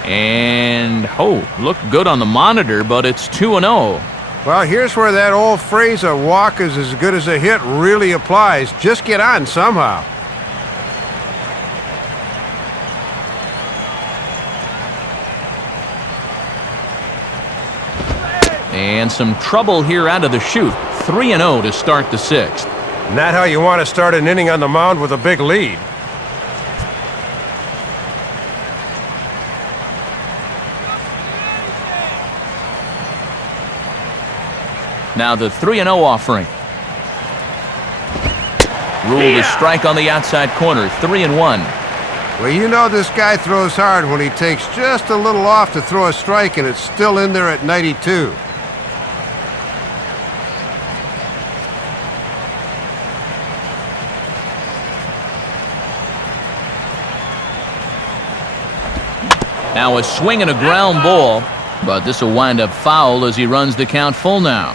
And, looked good on the monitor, but it's 2-0. Well, here's where that old phrase, a walk is as good as a hit, really applies. Just get on somehow. And some trouble here out of the chute. 3-0 to start the sixth. Not how you want to start an inning on the mound with a big lead. Now the 3-0 offering. Ruled a strike on the outside corner. 3-1. Well, you know this guy throws hard when he takes just a little off to throw a strike and it's still in there at 92. Now a swing and a ground ball, but this will wind up foul as he runs the count full now.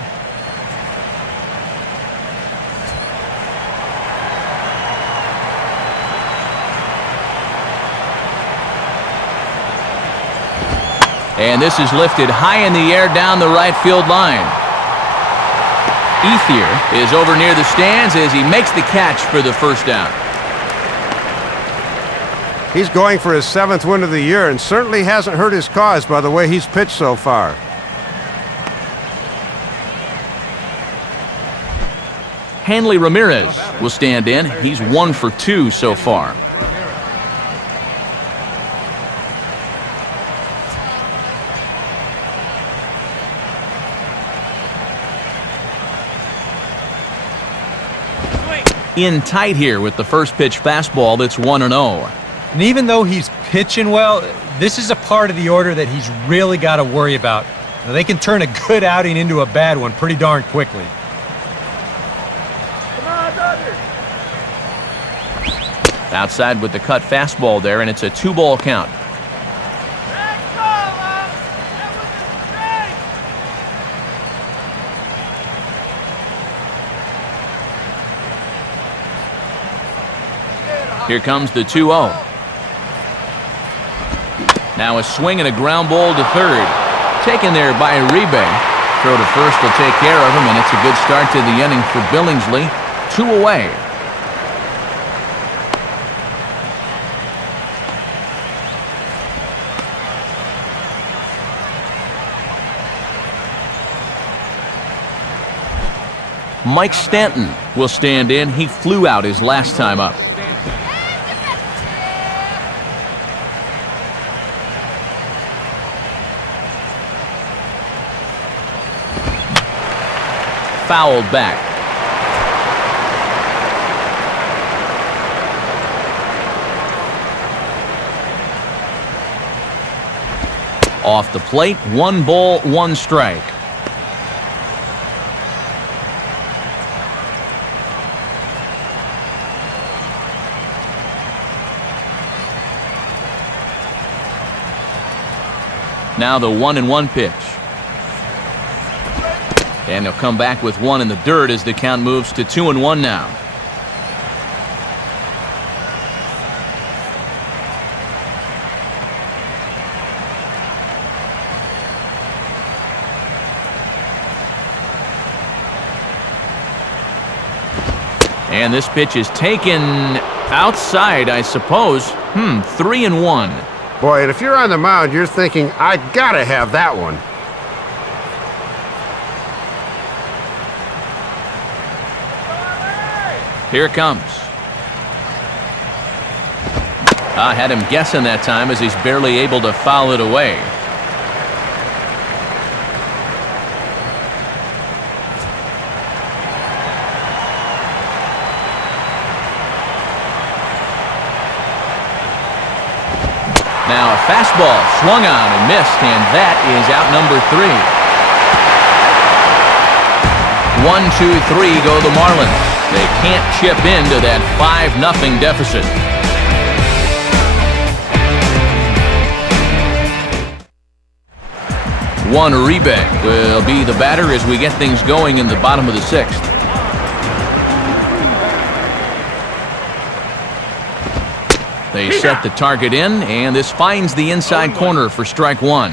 And this is lifted high in the air down the right field line. Ethier is over near the stands as he makes the catch for the first down. He's going for his 7th win of the year and certainly hasn't hurt his cause by the way he's pitched so far. Hanley Ramirez will stand in. He's 1 for 2 so far. In tight here with the first pitch fastball that's 1-0. And even though he's pitching well, this is a part of the order that he's really got to worry about. Now, they can turn a good outing into a bad one pretty darn quickly. Come on, Dodgers. Outside with the cut fastball there, and it's a 2-ball count. That call, that was a strike. Here comes the 2-0. Now a swing and a ground ball to third. Taken there by Uribe. Throw to first will take care of him, and it's a good start to the inning for Billingsley. 2 away. Mike Stanton will stand in. He flew out his last time up. Fouled back. Off the plate, 1 ball, 1 strike. Now the 1-1 pitch. And he'll come back with 1 in the dirt as the count moves to 2-1 now. And this pitch is taken outside, I suppose. 3-1. Boy, and if you're on the mound, you're thinking, I gotta have that one. Here it comes. I had him guessing that time as he's barely able to foul it away. Now a fastball swung on and missed, and that is out number 3. 1, 2, 3 go the Marlins. They can't chip into that 5-0 deficit. Juan Uribe will be the batter as we get things going in the bottom of the 6th. They set the target in, and this finds the inside corner for strike 1.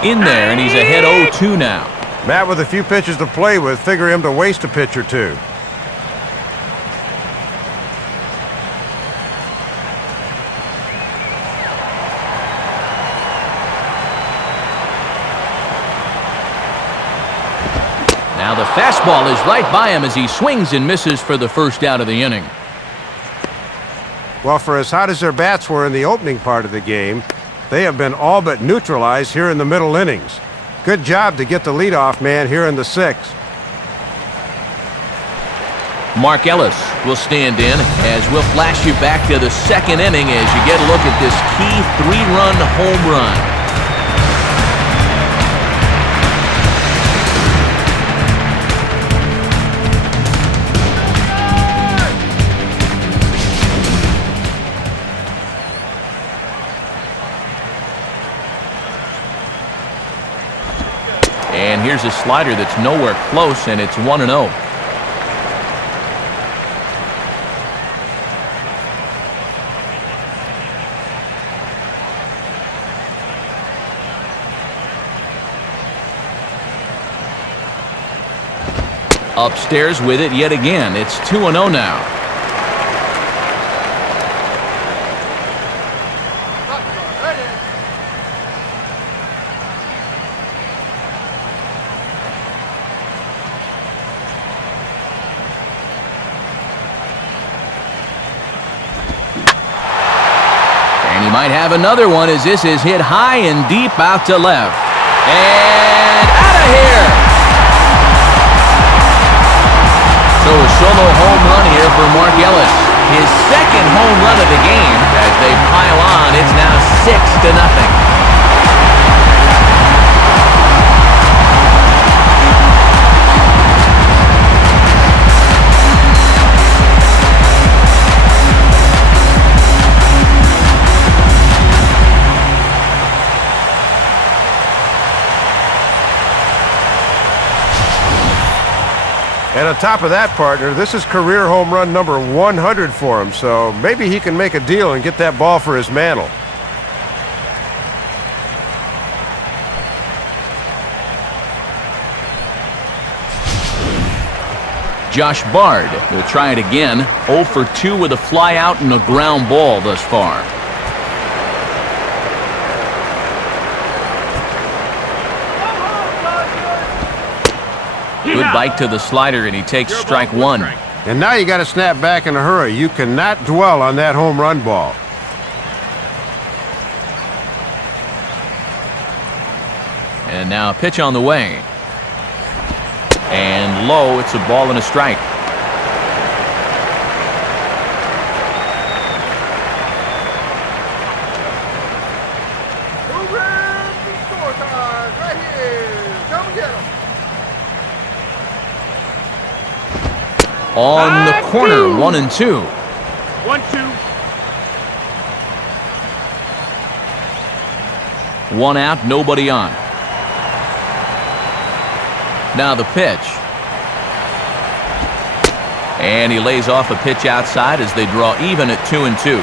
In there, and he's ahead 0-2 now. Matt, with a few pitches to play with, figure him to waste a pitch or two. Now the fastball is right by him as he swings and misses for the first out of the inning. Well, for as hot as their bats were in the opening part of the game, they have been all but neutralized here in the middle innings. Good job to get the leadoff man here in the sixth. Mark Ellis will stand in as we'll flash you back to the second inning as you get a look at this key 3-run home run. And here's a slider that's nowhere close, and it's 1-0. Upstairs with it yet again. It's 2-0 now. He might have another one as this is hit high and deep out to left. And out of here! So a solo home run here for Mark Ellis. His second home run of the game. As they pile on, it's now 6-0. And on top of that, partner, this is career home run number 100 for him, so maybe he can make a deal and get that ball for his mantle. Josh Bard will try it again. 0 for 2 with a fly out and a ground ball thus far. Good bite to the slider, and he takes strike one. And now you got to snap back in a hurry. You cannot dwell on that home run ball. And now a pitch on the way. And low, it's a ball and a strike. On the corner, 1-2. 1-2. 1 out, nobody on. Now the pitch. And he lays off a pitch outside as they draw even at 2-2.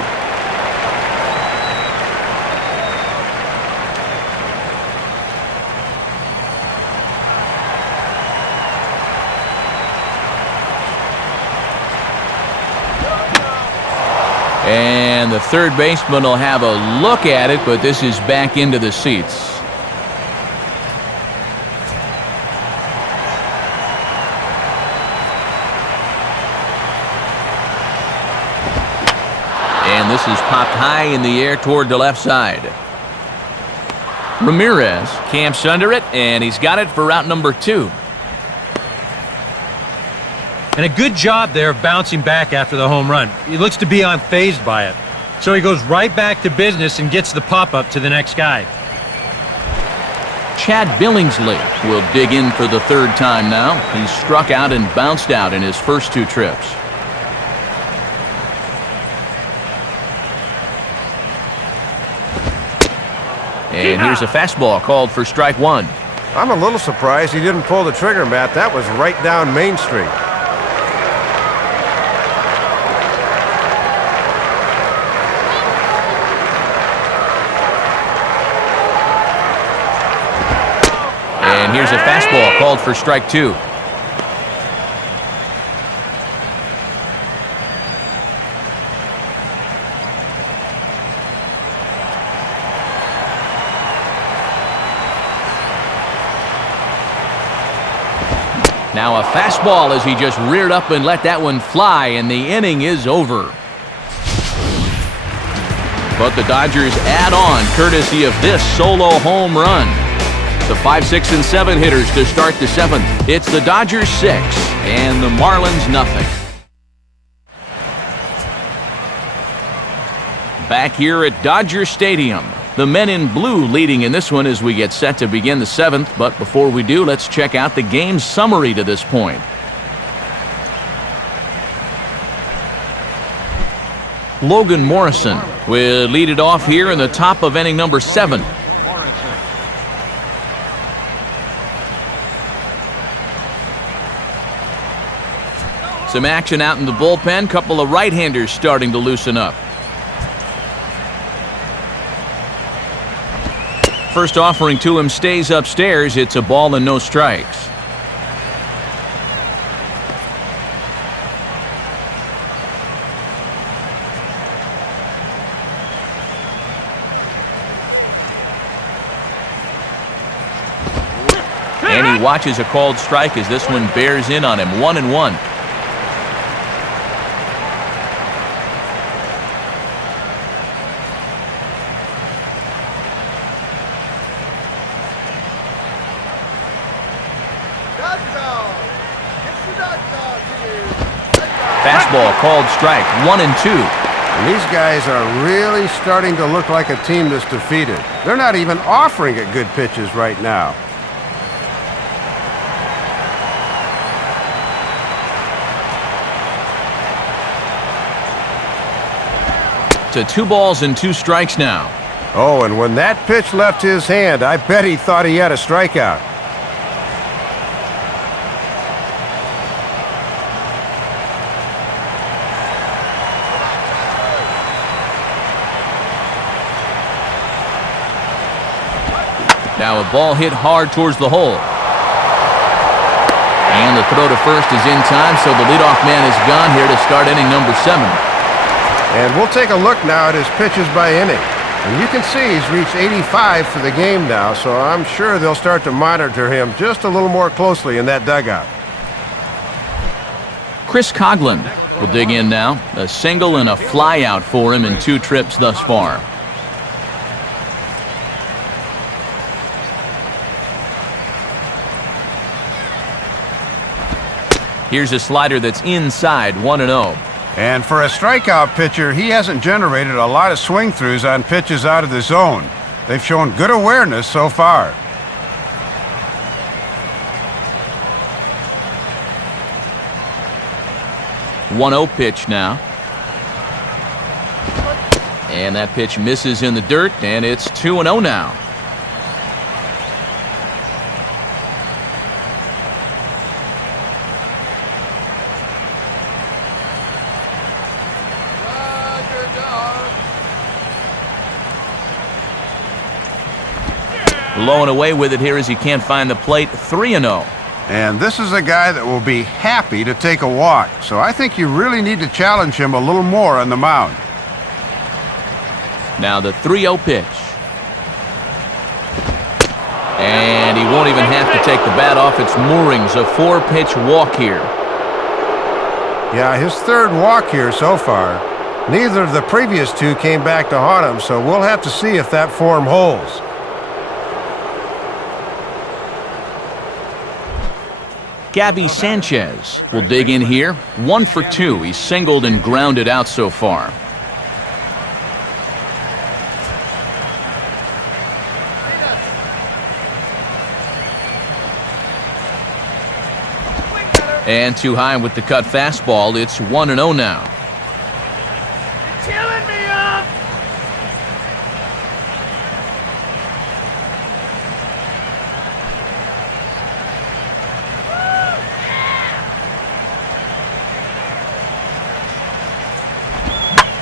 And the third baseman will have a look at it, but this is back into the seats. And this is popped high in the air toward the left side. Ramirez camps under it, and he's got it for route number 2. And a good job there of bouncing back after the home run. He looks to be unfazed by it. So he goes right back to business and gets the pop-up to the next guy. Chad Billingsley will dig in for the third time now. He's struck out and bounced out in his first 2 trips. And here's a fastball called for strike 1. I'm a little surprised he didn't pull the trigger, Matt. That was right down Main Street. And here's a fastball called for strike 2. Now a fastball as he just reared up and let that one fly, and the inning is over. But the Dodgers add on courtesy of this solo home run. The 5, 6, and 7 hitters to start the 7th. It's the Dodgers 6 and the Marlins nothing. Back here at Dodger Stadium, the men in blue leading in this one as we get set to begin the 7th. But before we do, let's check out the game summary to this point. Logan Morrison will lead it off here in the top of inning number 7. Some action out in the bullpen. Couple of right-handers starting to loosen up. First offering to him stays upstairs. It's a ball and no strikes. And he watches a called strike as this one bears in on him. 1-1. Fastball called strike. 1-2. And these guys are really starting to look like a team that's defeated. They're not even offering it good pitches right now. To 2 balls and 2 strikes now. Oh, and when that pitch left his hand, I bet he thought he had a strikeout. Now a ball hit hard towards the hole. And the throw to first is in time, so the leadoff man is gone here to start inning number 7. And we'll take a look now at his pitches by inning. And you can see he's reached 85 for the game now, so I'm sure they'll start to monitor him just a little more closely in that dugout. Chris Coughlin will dig in now. A single and a fly out for him in 2 trips thus far. Here's a slider that's inside. 1-0. And for a strikeout pitcher, he hasn't generated a lot of swing-throughs on pitches out of the zone. They've shown good awareness so far. One-0 pitch now. And that pitch misses in the dirt, and it's 2-0 now. Blowing away with it here as he can't find the plate. 3-0. And this is a guy that will be happy to take a walk. So I think you really need to challenge him a little more on the mound. Now the 3-0 pitch. And he won't even have to take the bat off its moorings. A 4-pitch walk here. Yeah, his 3rd walk here so far. Neither of the previous 2 came back to haunt him, so we'll have to see if that form holds. Gabby Sanchez will dig in here. 1 for 2. He's singled and grounded out so far. And too high with the cut fastball. It's 1-0 now. Killing me up!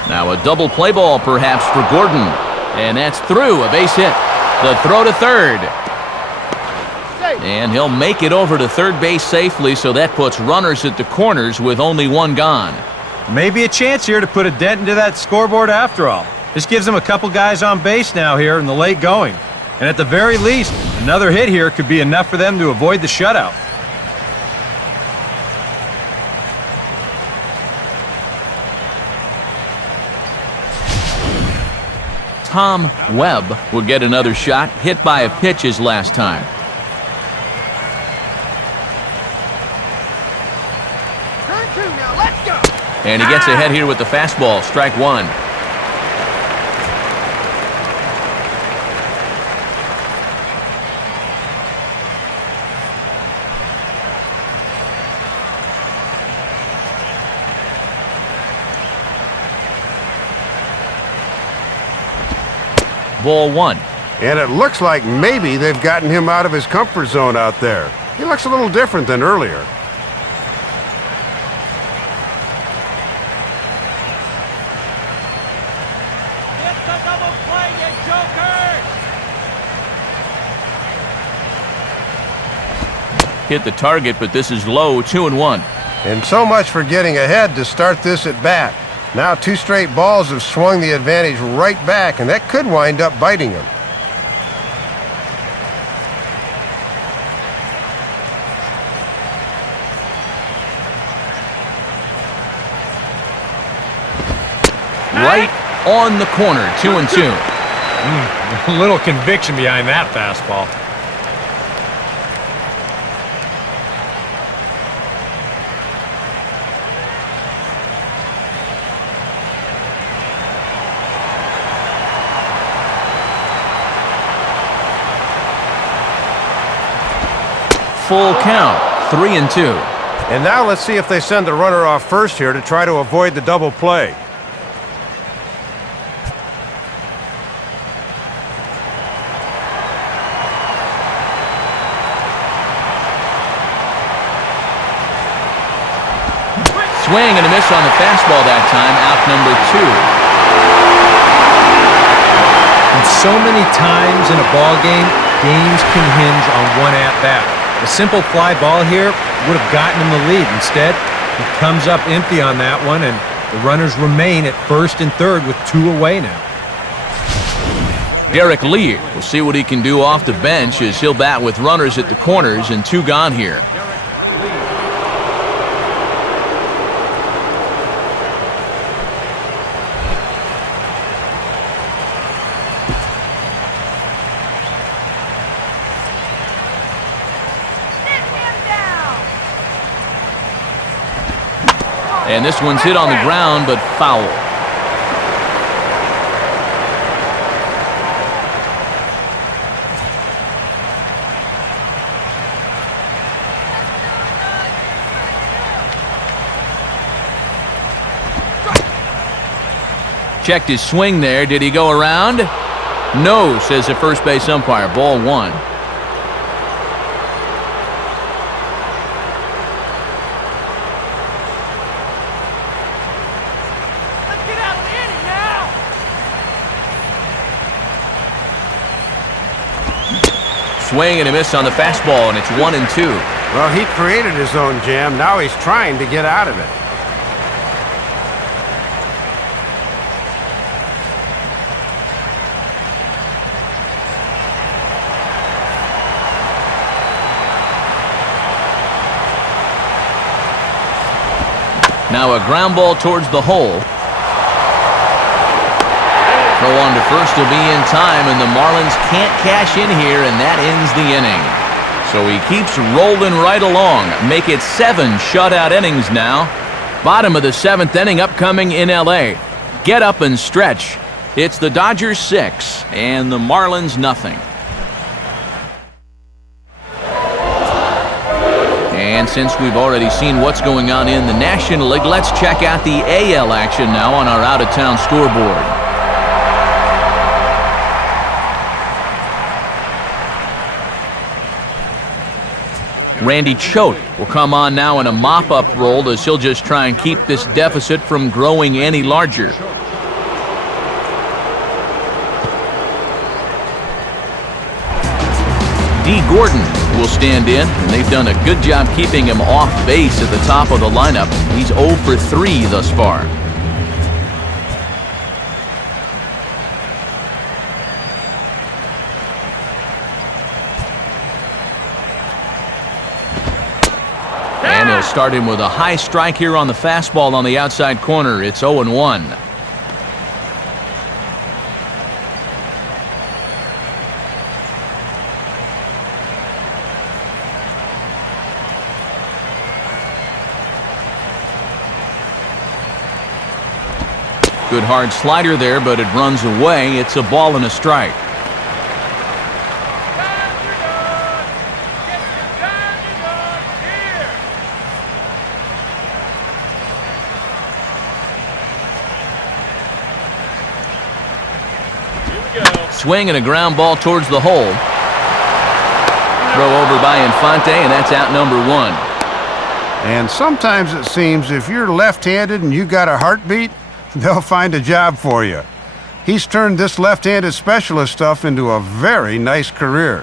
Now a double play ball perhaps for Gordon. And that's through. A base hit. The throw to third. And he'll make it over to third base safely, so that puts runners at the corners with only one gone. Maybe a chance here to put a dent into that scoreboard after all. This gives them a couple guys on base now here in the late going. And at the very least, another hit here could be enough for them to avoid the shutout. Tom Webb will get another shot, hit by a pitch his last time. Turn two now, let's go! And he gets ahead here with the fastball, strike one. Ball one. And it looks like maybe they've gotten him out of his comfort zone out there. He looks a little different than earlier. Get the double play, you joker! Hit the target, but this is low, 2-1. And so much for getting ahead to start this at bat. Now 2 straight balls have swung the advantage right back, and that could wind up biting him. Right on the corner, 2-2. A little conviction behind that fastball. Full count, 3-2. And now let's see if they send the runner off first here to try to avoid the double play. Swing and a miss on the fastball that time, out number 2. And so many times in a ball game, games can hinge on one at-bat. A simple fly ball here would have gotten him the lead. Instead, he comes up empty on that one, and the runners remain at first and third with 2 away now. Derek Lee will see what he can do off the bench as he'll bat with runners at the corners and 2 gone here. And this one's hit on the ground, but foul. Checked his swing there. Did he go around? No, says the first base umpire. Ball 1. Swing and a miss on the fastball, and it's 1-2. Well, he created his own jam. Now he's trying to get out of it. Now a ground ball towards the hole. Throw on to first will be in time, and the Marlins can't cash in here, and that ends the inning. So he keeps rolling right along. Make it 7 shutout innings now. Bottom of the 7th inning upcoming in L.A. Get up and stretch. It's the Dodgers 6 and the Marlins nothing. And since we've already seen what's going on in the National League, let's check out the AL action now on our out-of-town scoreboard. Randy Choate will come on now in a mop-up role as he'll just try and keep this deficit from growing any larger. D. Gordon will stand in, and they've done a good job keeping him off base at the top of the lineup. He's 0 for 3 thus far. And he'll start him with a high strike here on the fastball on the outside corner. It's 0-1. Good hard slider there, but it runs away. It's a ball and a strike. Swing and a ground ball towards the hole. Throw over by Infante, and that's out number 1. And sometimes it seems if you're left-handed and you got a heartbeat, they'll find a job for you. He's turned this left-handed specialist stuff into a very nice career.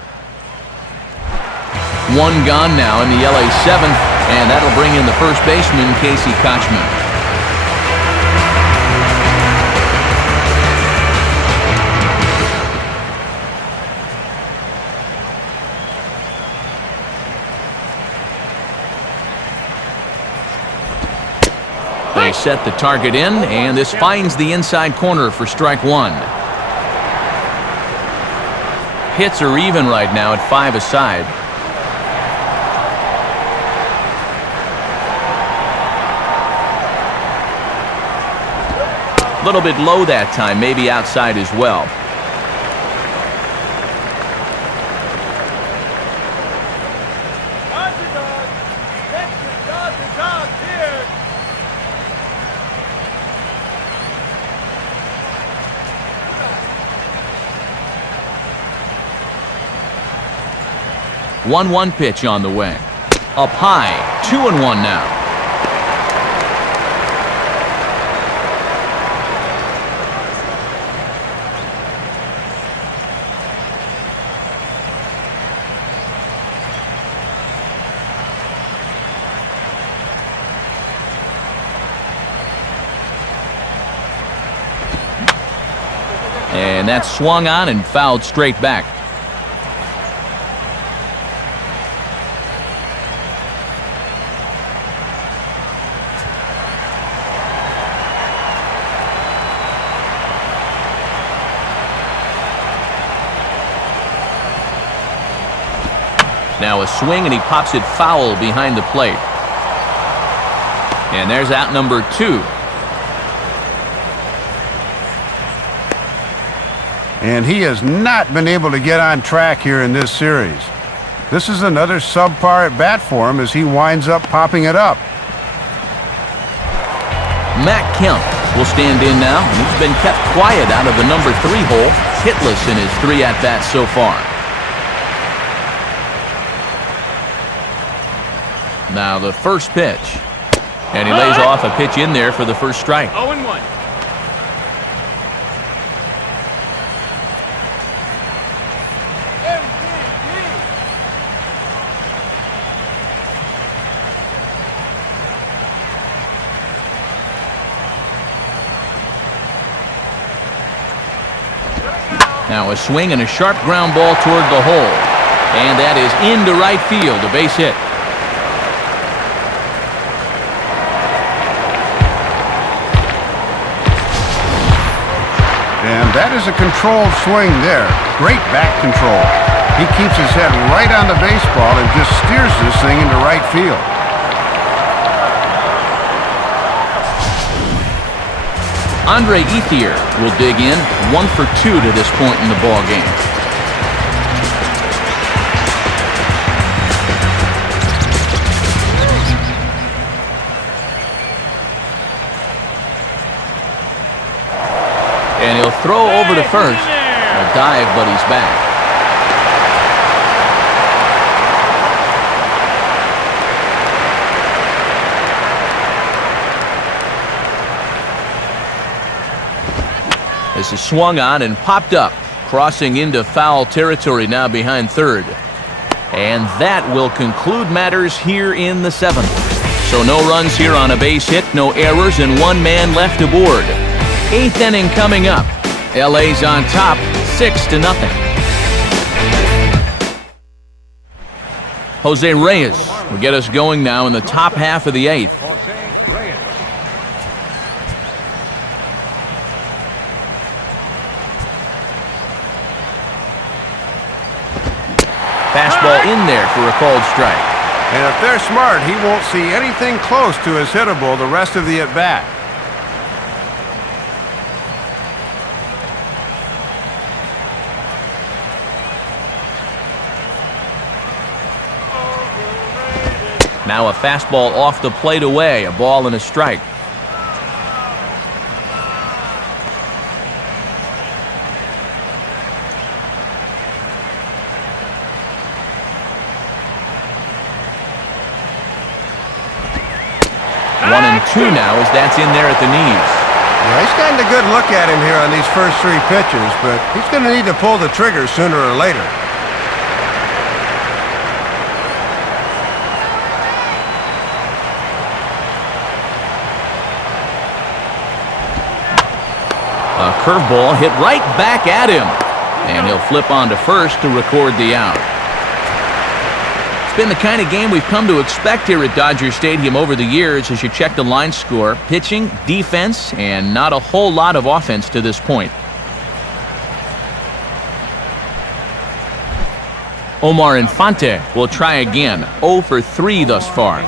1 gone now in the LA 7th, and that'll bring in the first baseman, Casey Kochman. They set the target in, and this finds the inside corner for strike 1. Hits are even right now at 5 aside. A little bit low that time, maybe outside as well. One pitch on the way. Up high, 2-1 now. And that's swung on and fouled straight back. Now a swing, and he pops it foul behind the plate. And there's out number 2. And he has not been able to get on track here in this series. This is another subpar at bat for him as he winds up popping it up. Matt Kemp will stand in now, and he's been kept quiet out of the number 3 hole, hitless in his 3 at-bats so far. Now the first pitch, and he lays off a pitch in there for the first strike. 0-1. Now a swing and a sharp ground ball toward the hole, and that is into right field, a base hit. And that is a controlled swing there. Great back control. He keeps his head right on the baseball and just steers this thing into right field. Andre Ethier will dig in, 1 for 2 to this point in the ball game. And he'll throw over to first. A dive, but he's back. This is swung on and popped up, crossing into foul territory now behind third. And that will conclude matters here in the 7th. So no runs here on a base hit, no errors, and 1 man left aboard. 8th inning coming up. LA's on top, 6-0. Jose Reyes will get us going now in the top half of the 8th. Fastball in there for a called strike. And if they're smart, he won't see anything close to his hittable the rest of the at-bat. Now a fastball off the plate away, a ball and a strike. One and two now as that's in there at the knees. Yeah, he's getting a good look at him here on these first 3 pitches, but he's going to need to pull the trigger sooner or later. A curveball hit right back at him, and he'll flip on to first to record the out. It's been the kind of game we've come to expect here at Dodger Stadium over the years as you check the line score. Pitching, defense, and not a whole lot of offense to this point. Omar Infante will try again, 0 for 3 thus far.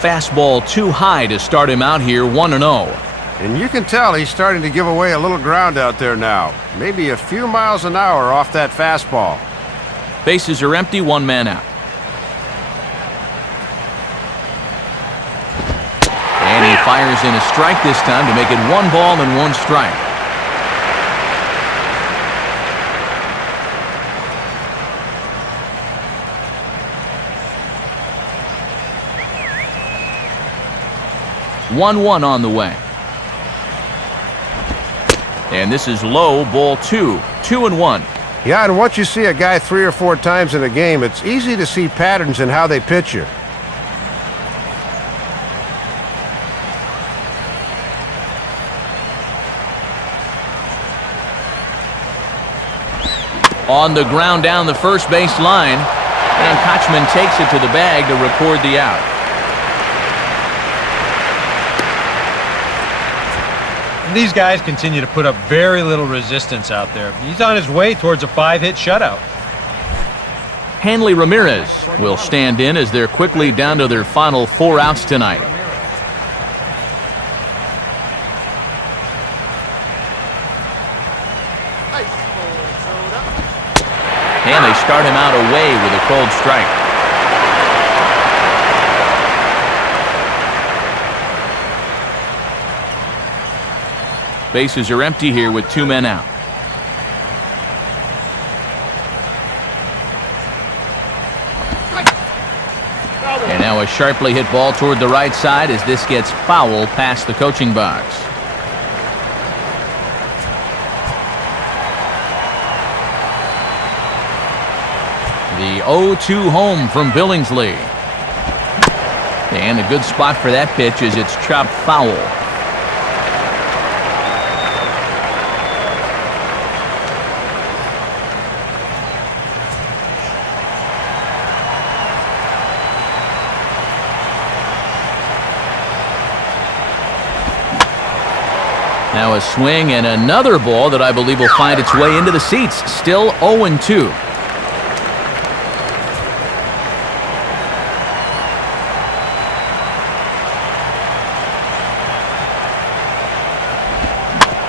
Fastball too high to start him out here, 1-0. And you can tell he's starting to give away a little ground out there now. Maybe a few miles an hour off that fastball. Bases are empty, 1 man out. And he fires in a strike this time to make it 1 ball and 1 strike. One on the way. And this is low, ball 2. 2-1. Yeah, and once you see a guy 3 or 4 times in a game, it's easy to see patterns in how they pitch you. On the ground down the first base line, and Kochman takes it to the bag to record the out. These guys continue to put up very little resistance out there. He's on his way towards a 5-hit shutout. Hanley Ramirez will stand in as they're quickly down to their final 4 outs tonight. And they start him out away with a cold strike. Bases are empty here with 2 men out. And now a sharply hit ball toward the right side as this gets foul past the coaching box. The 0-2 home from Billingsley. And a good spot for that pitch as it's chopped foul. Now a swing and another ball that I believe will find its way into the seats. Still 0-2.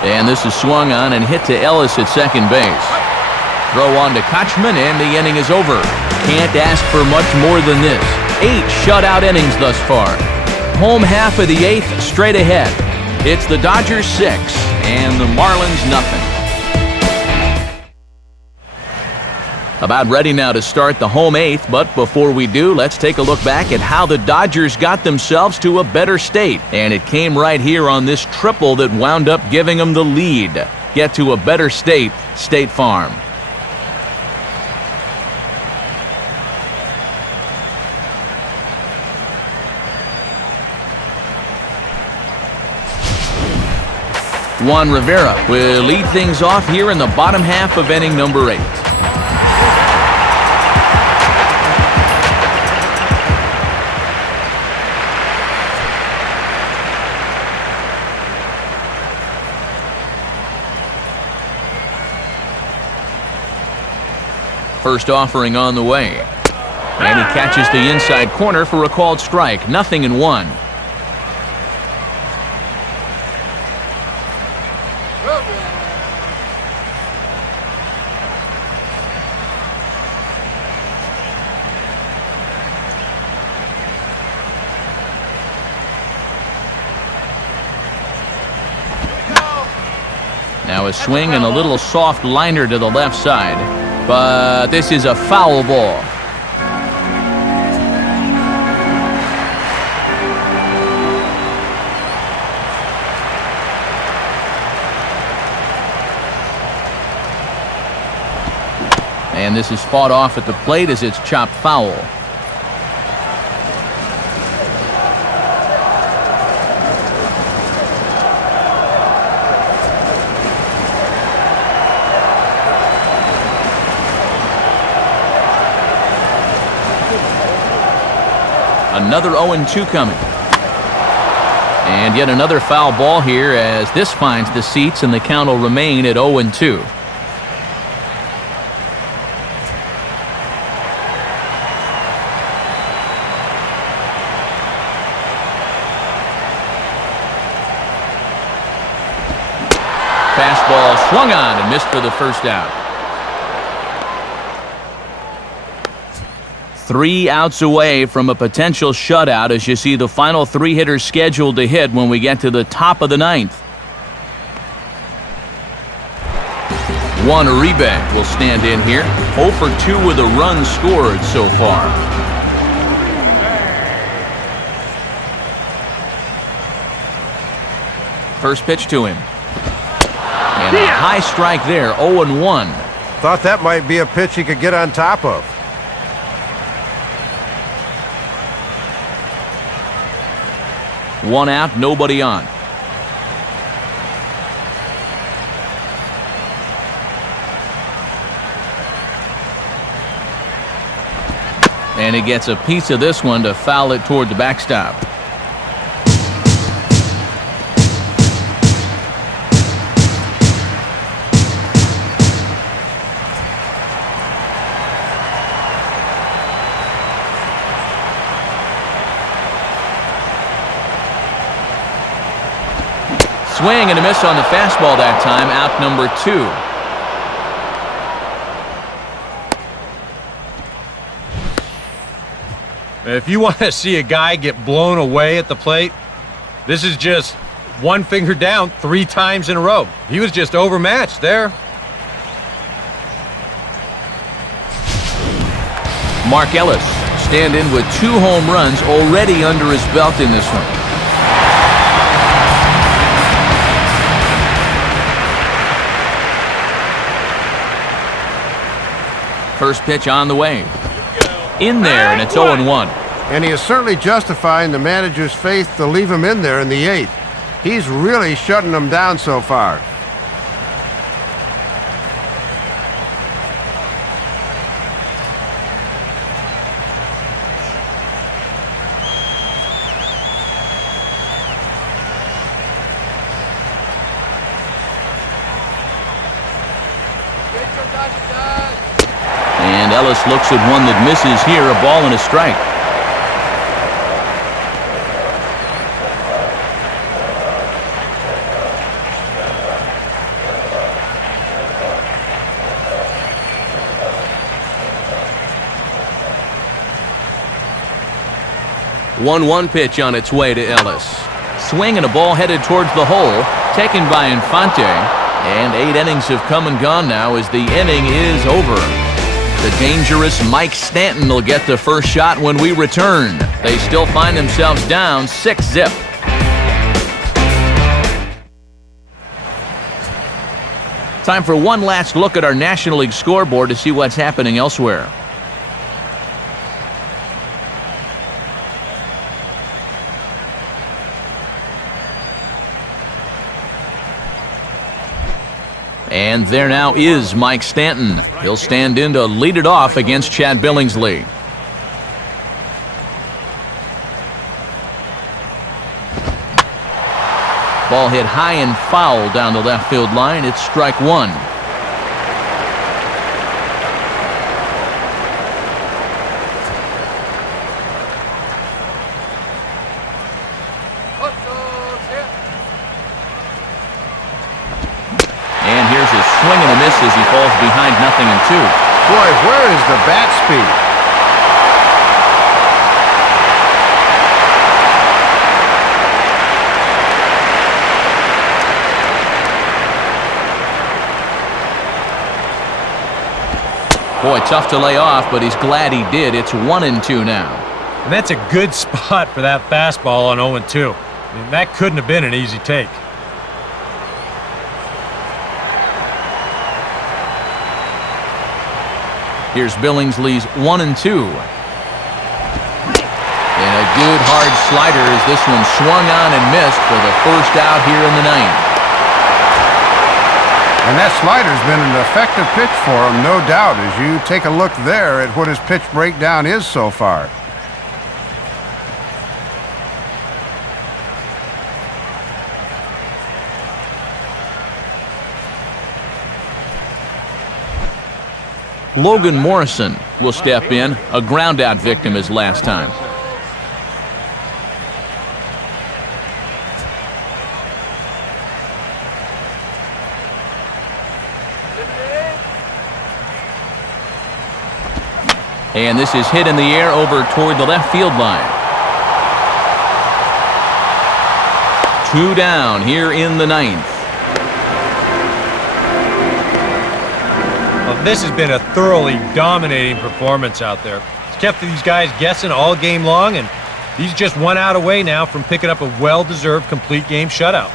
And this is swung on and hit to Ellis at second base. Throw on to Kochman and the inning is over. Can't ask for much more than this. 8 shutout innings thus far. Home half of the 8th straight ahead. It's the Dodgers 6 and the Marlins nothing. About ready now to start the home eighth, but before we do, let's take a look back at how the Dodgers got themselves to a better state. And it came right here on this triple that wound up giving them the lead. Get to a better state, State Farm. Juan Rivera will lead things off here in the bottom half of inning number 8. First offering on the way. And he catches the inside corner for a called strike. 0-1. Now a swing and a little soft liner to the left side. But this is a foul ball. And this is fought off at the plate as it's chopped foul. Another 0-2 coming. And yet another foul ball here as this finds the seats and the count will remain at 0-2. Fastball swung on and missed for the first out. 3 outs away from a potential shutout as you see the final 3 hitters scheduled to hit when we get to the top of the 9th. Juan Uribe will stand in here. 0 for 2 with a run scored so far. First pitch to him. And a high strike there, 0-1. Thought that might be a pitch he could get on top of. One out, nobody on. And he gets a piece of this one to foul it toward the backstop. Swing and a miss on the fastball that time, out number 2. If you want to see a guy get blown away at the plate, this is just one finger down 3 times in a row. He was just overmatched there. Mark Ellis stand in with 2 home runs already under his belt in this one. First pitch on the way. In there, and it's 0-1. And he is certainly justifying the manager's faith to leave him in there in the 8th. He's really shutting them down so far. And Ellis looks at one that misses here, a ball and a strike. One pitch on its way to Ellis. Swing and a ball headed towards the hole, taken by Infante. And 8 innings have come and gone now as the inning is over. The dangerous Mike Stanton will get the first shot when we return. They still find themselves down 6-zip. Time for one last look at our National League scoreboard to see what's happening elsewhere. And there now is Mike Stanton. He'll stand in to lead it off against Chad Billingsley. Ball hit high and foul down the left field line. It's strike one. And here's a swing and a miss as he falls behind 0-2. Boy, where is the bat speed? Boy, tough to lay off, but he's glad he did. It's 1-2 now. And that's a good spot for that fastball on 0-2. I mean, that couldn't have been an easy take. Here's Billingsley's 1-2. And a good hard slider as this one swung on and missed for the first out here in the ninth. And that slider's been an effective pitch for him, no doubt, as you take a look there at what his pitch breakdown is so far. Logan Morrison will step in, a ground-out victim as last time. And this is hit in the air over toward the left field line. 2 down here in the ninth. Well, this has been a thoroughly dominating performance out there. It's kept these guys guessing all game long, and he's just 1 out away now from picking up a well-deserved complete game shutout.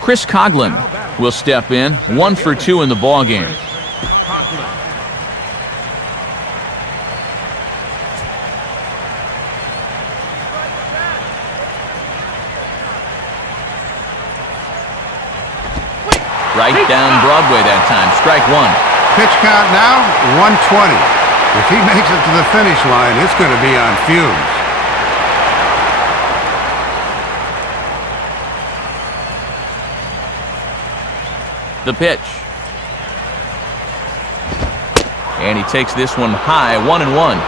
Chris Coughlin will step in, 1 for 2 in the ball game. Right down Broadway that time. Strike one. Pitch count now, 120. If he makes it to the finish line, it's going to be on fumes. The pitch. And he takes this one high, 1-1.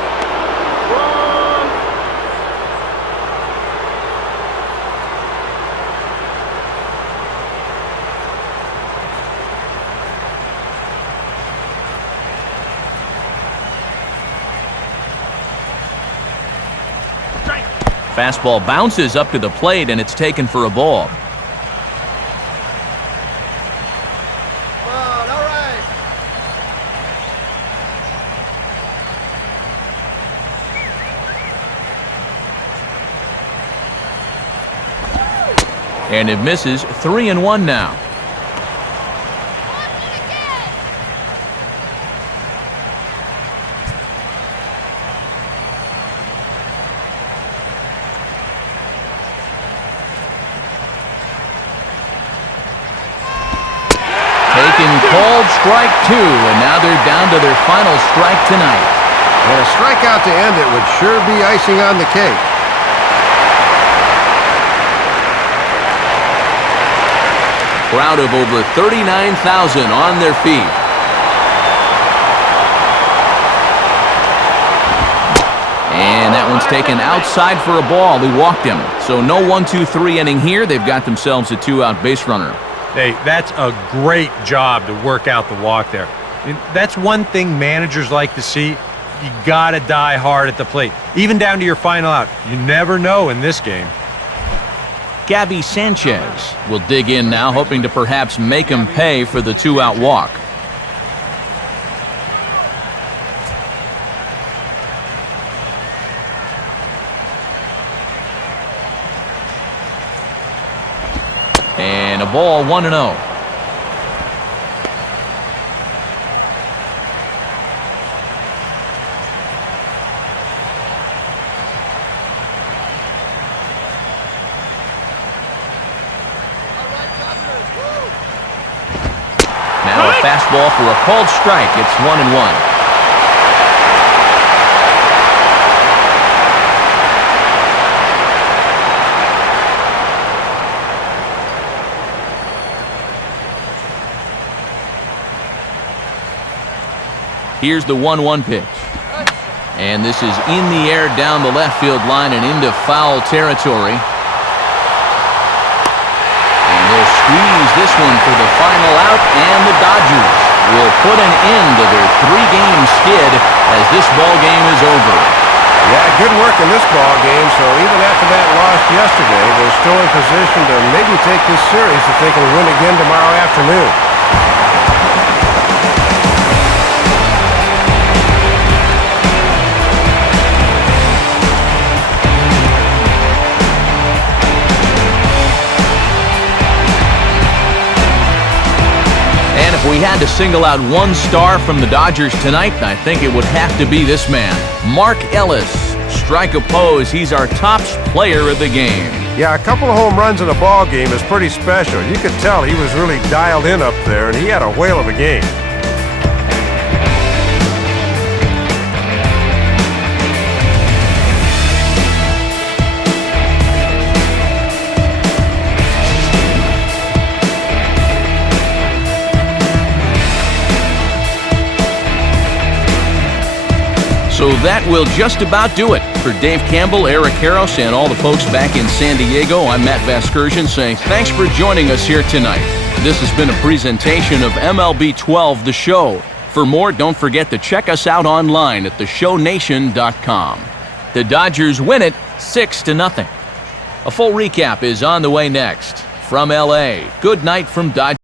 Fastball bounces up to the plate, and it's taken for a ball. And it misses. 3-1 now. Called strike 2, and now they're down to their final strike tonight. And a strikeout to end it would sure be icing on the cake. Crowd of over 39,000 on their feet. And that one's taken outside for a ball. He walked him. So no 1-2-3 inning here. They've got themselves a 2-out base runner. Hey, that's a great job to work out the walk there. And that's one thing managers like to see. You got to die hard at the plate, even down to your final out. You never know in this game. Gabby Sanchez will dig in now, hoping to perhaps make him pay for the 2-out walk. a ball, 1-0. Now a fastball for a called strike. It's 1-1. Here's the 1-1 pitch. And this is in the air down the left field line and into foul territory. And they'll squeeze this one for the final out, and the Dodgers will put an end to their 3-game skid as this ball game is over. Yeah, good work in this ball game, so even after that loss yesterday, they're still in position to maybe take this series if they can win again tomorrow afternoon. If we had to single out one star from the Dodgers tonight, I think it would have to be this man, Mark Ellis. Strike opposed, he's our top player of the game. Yeah, a couple of home runs in a ball game is pretty special. You could tell he was really dialed in up there, and he had a whale of a game. So that will just about do it. For Dave Campbell, Eric Harros, and all the folks back in San Diego, I'm Matt Vasgersian saying thanks for joining us here tonight. This has been a presentation of MLB 12, The Show. For more, don't forget to check us out online at theshownation.com. The Dodgers win it 6-0. A full recap is on the way next. From L.A., good night from Dodgers.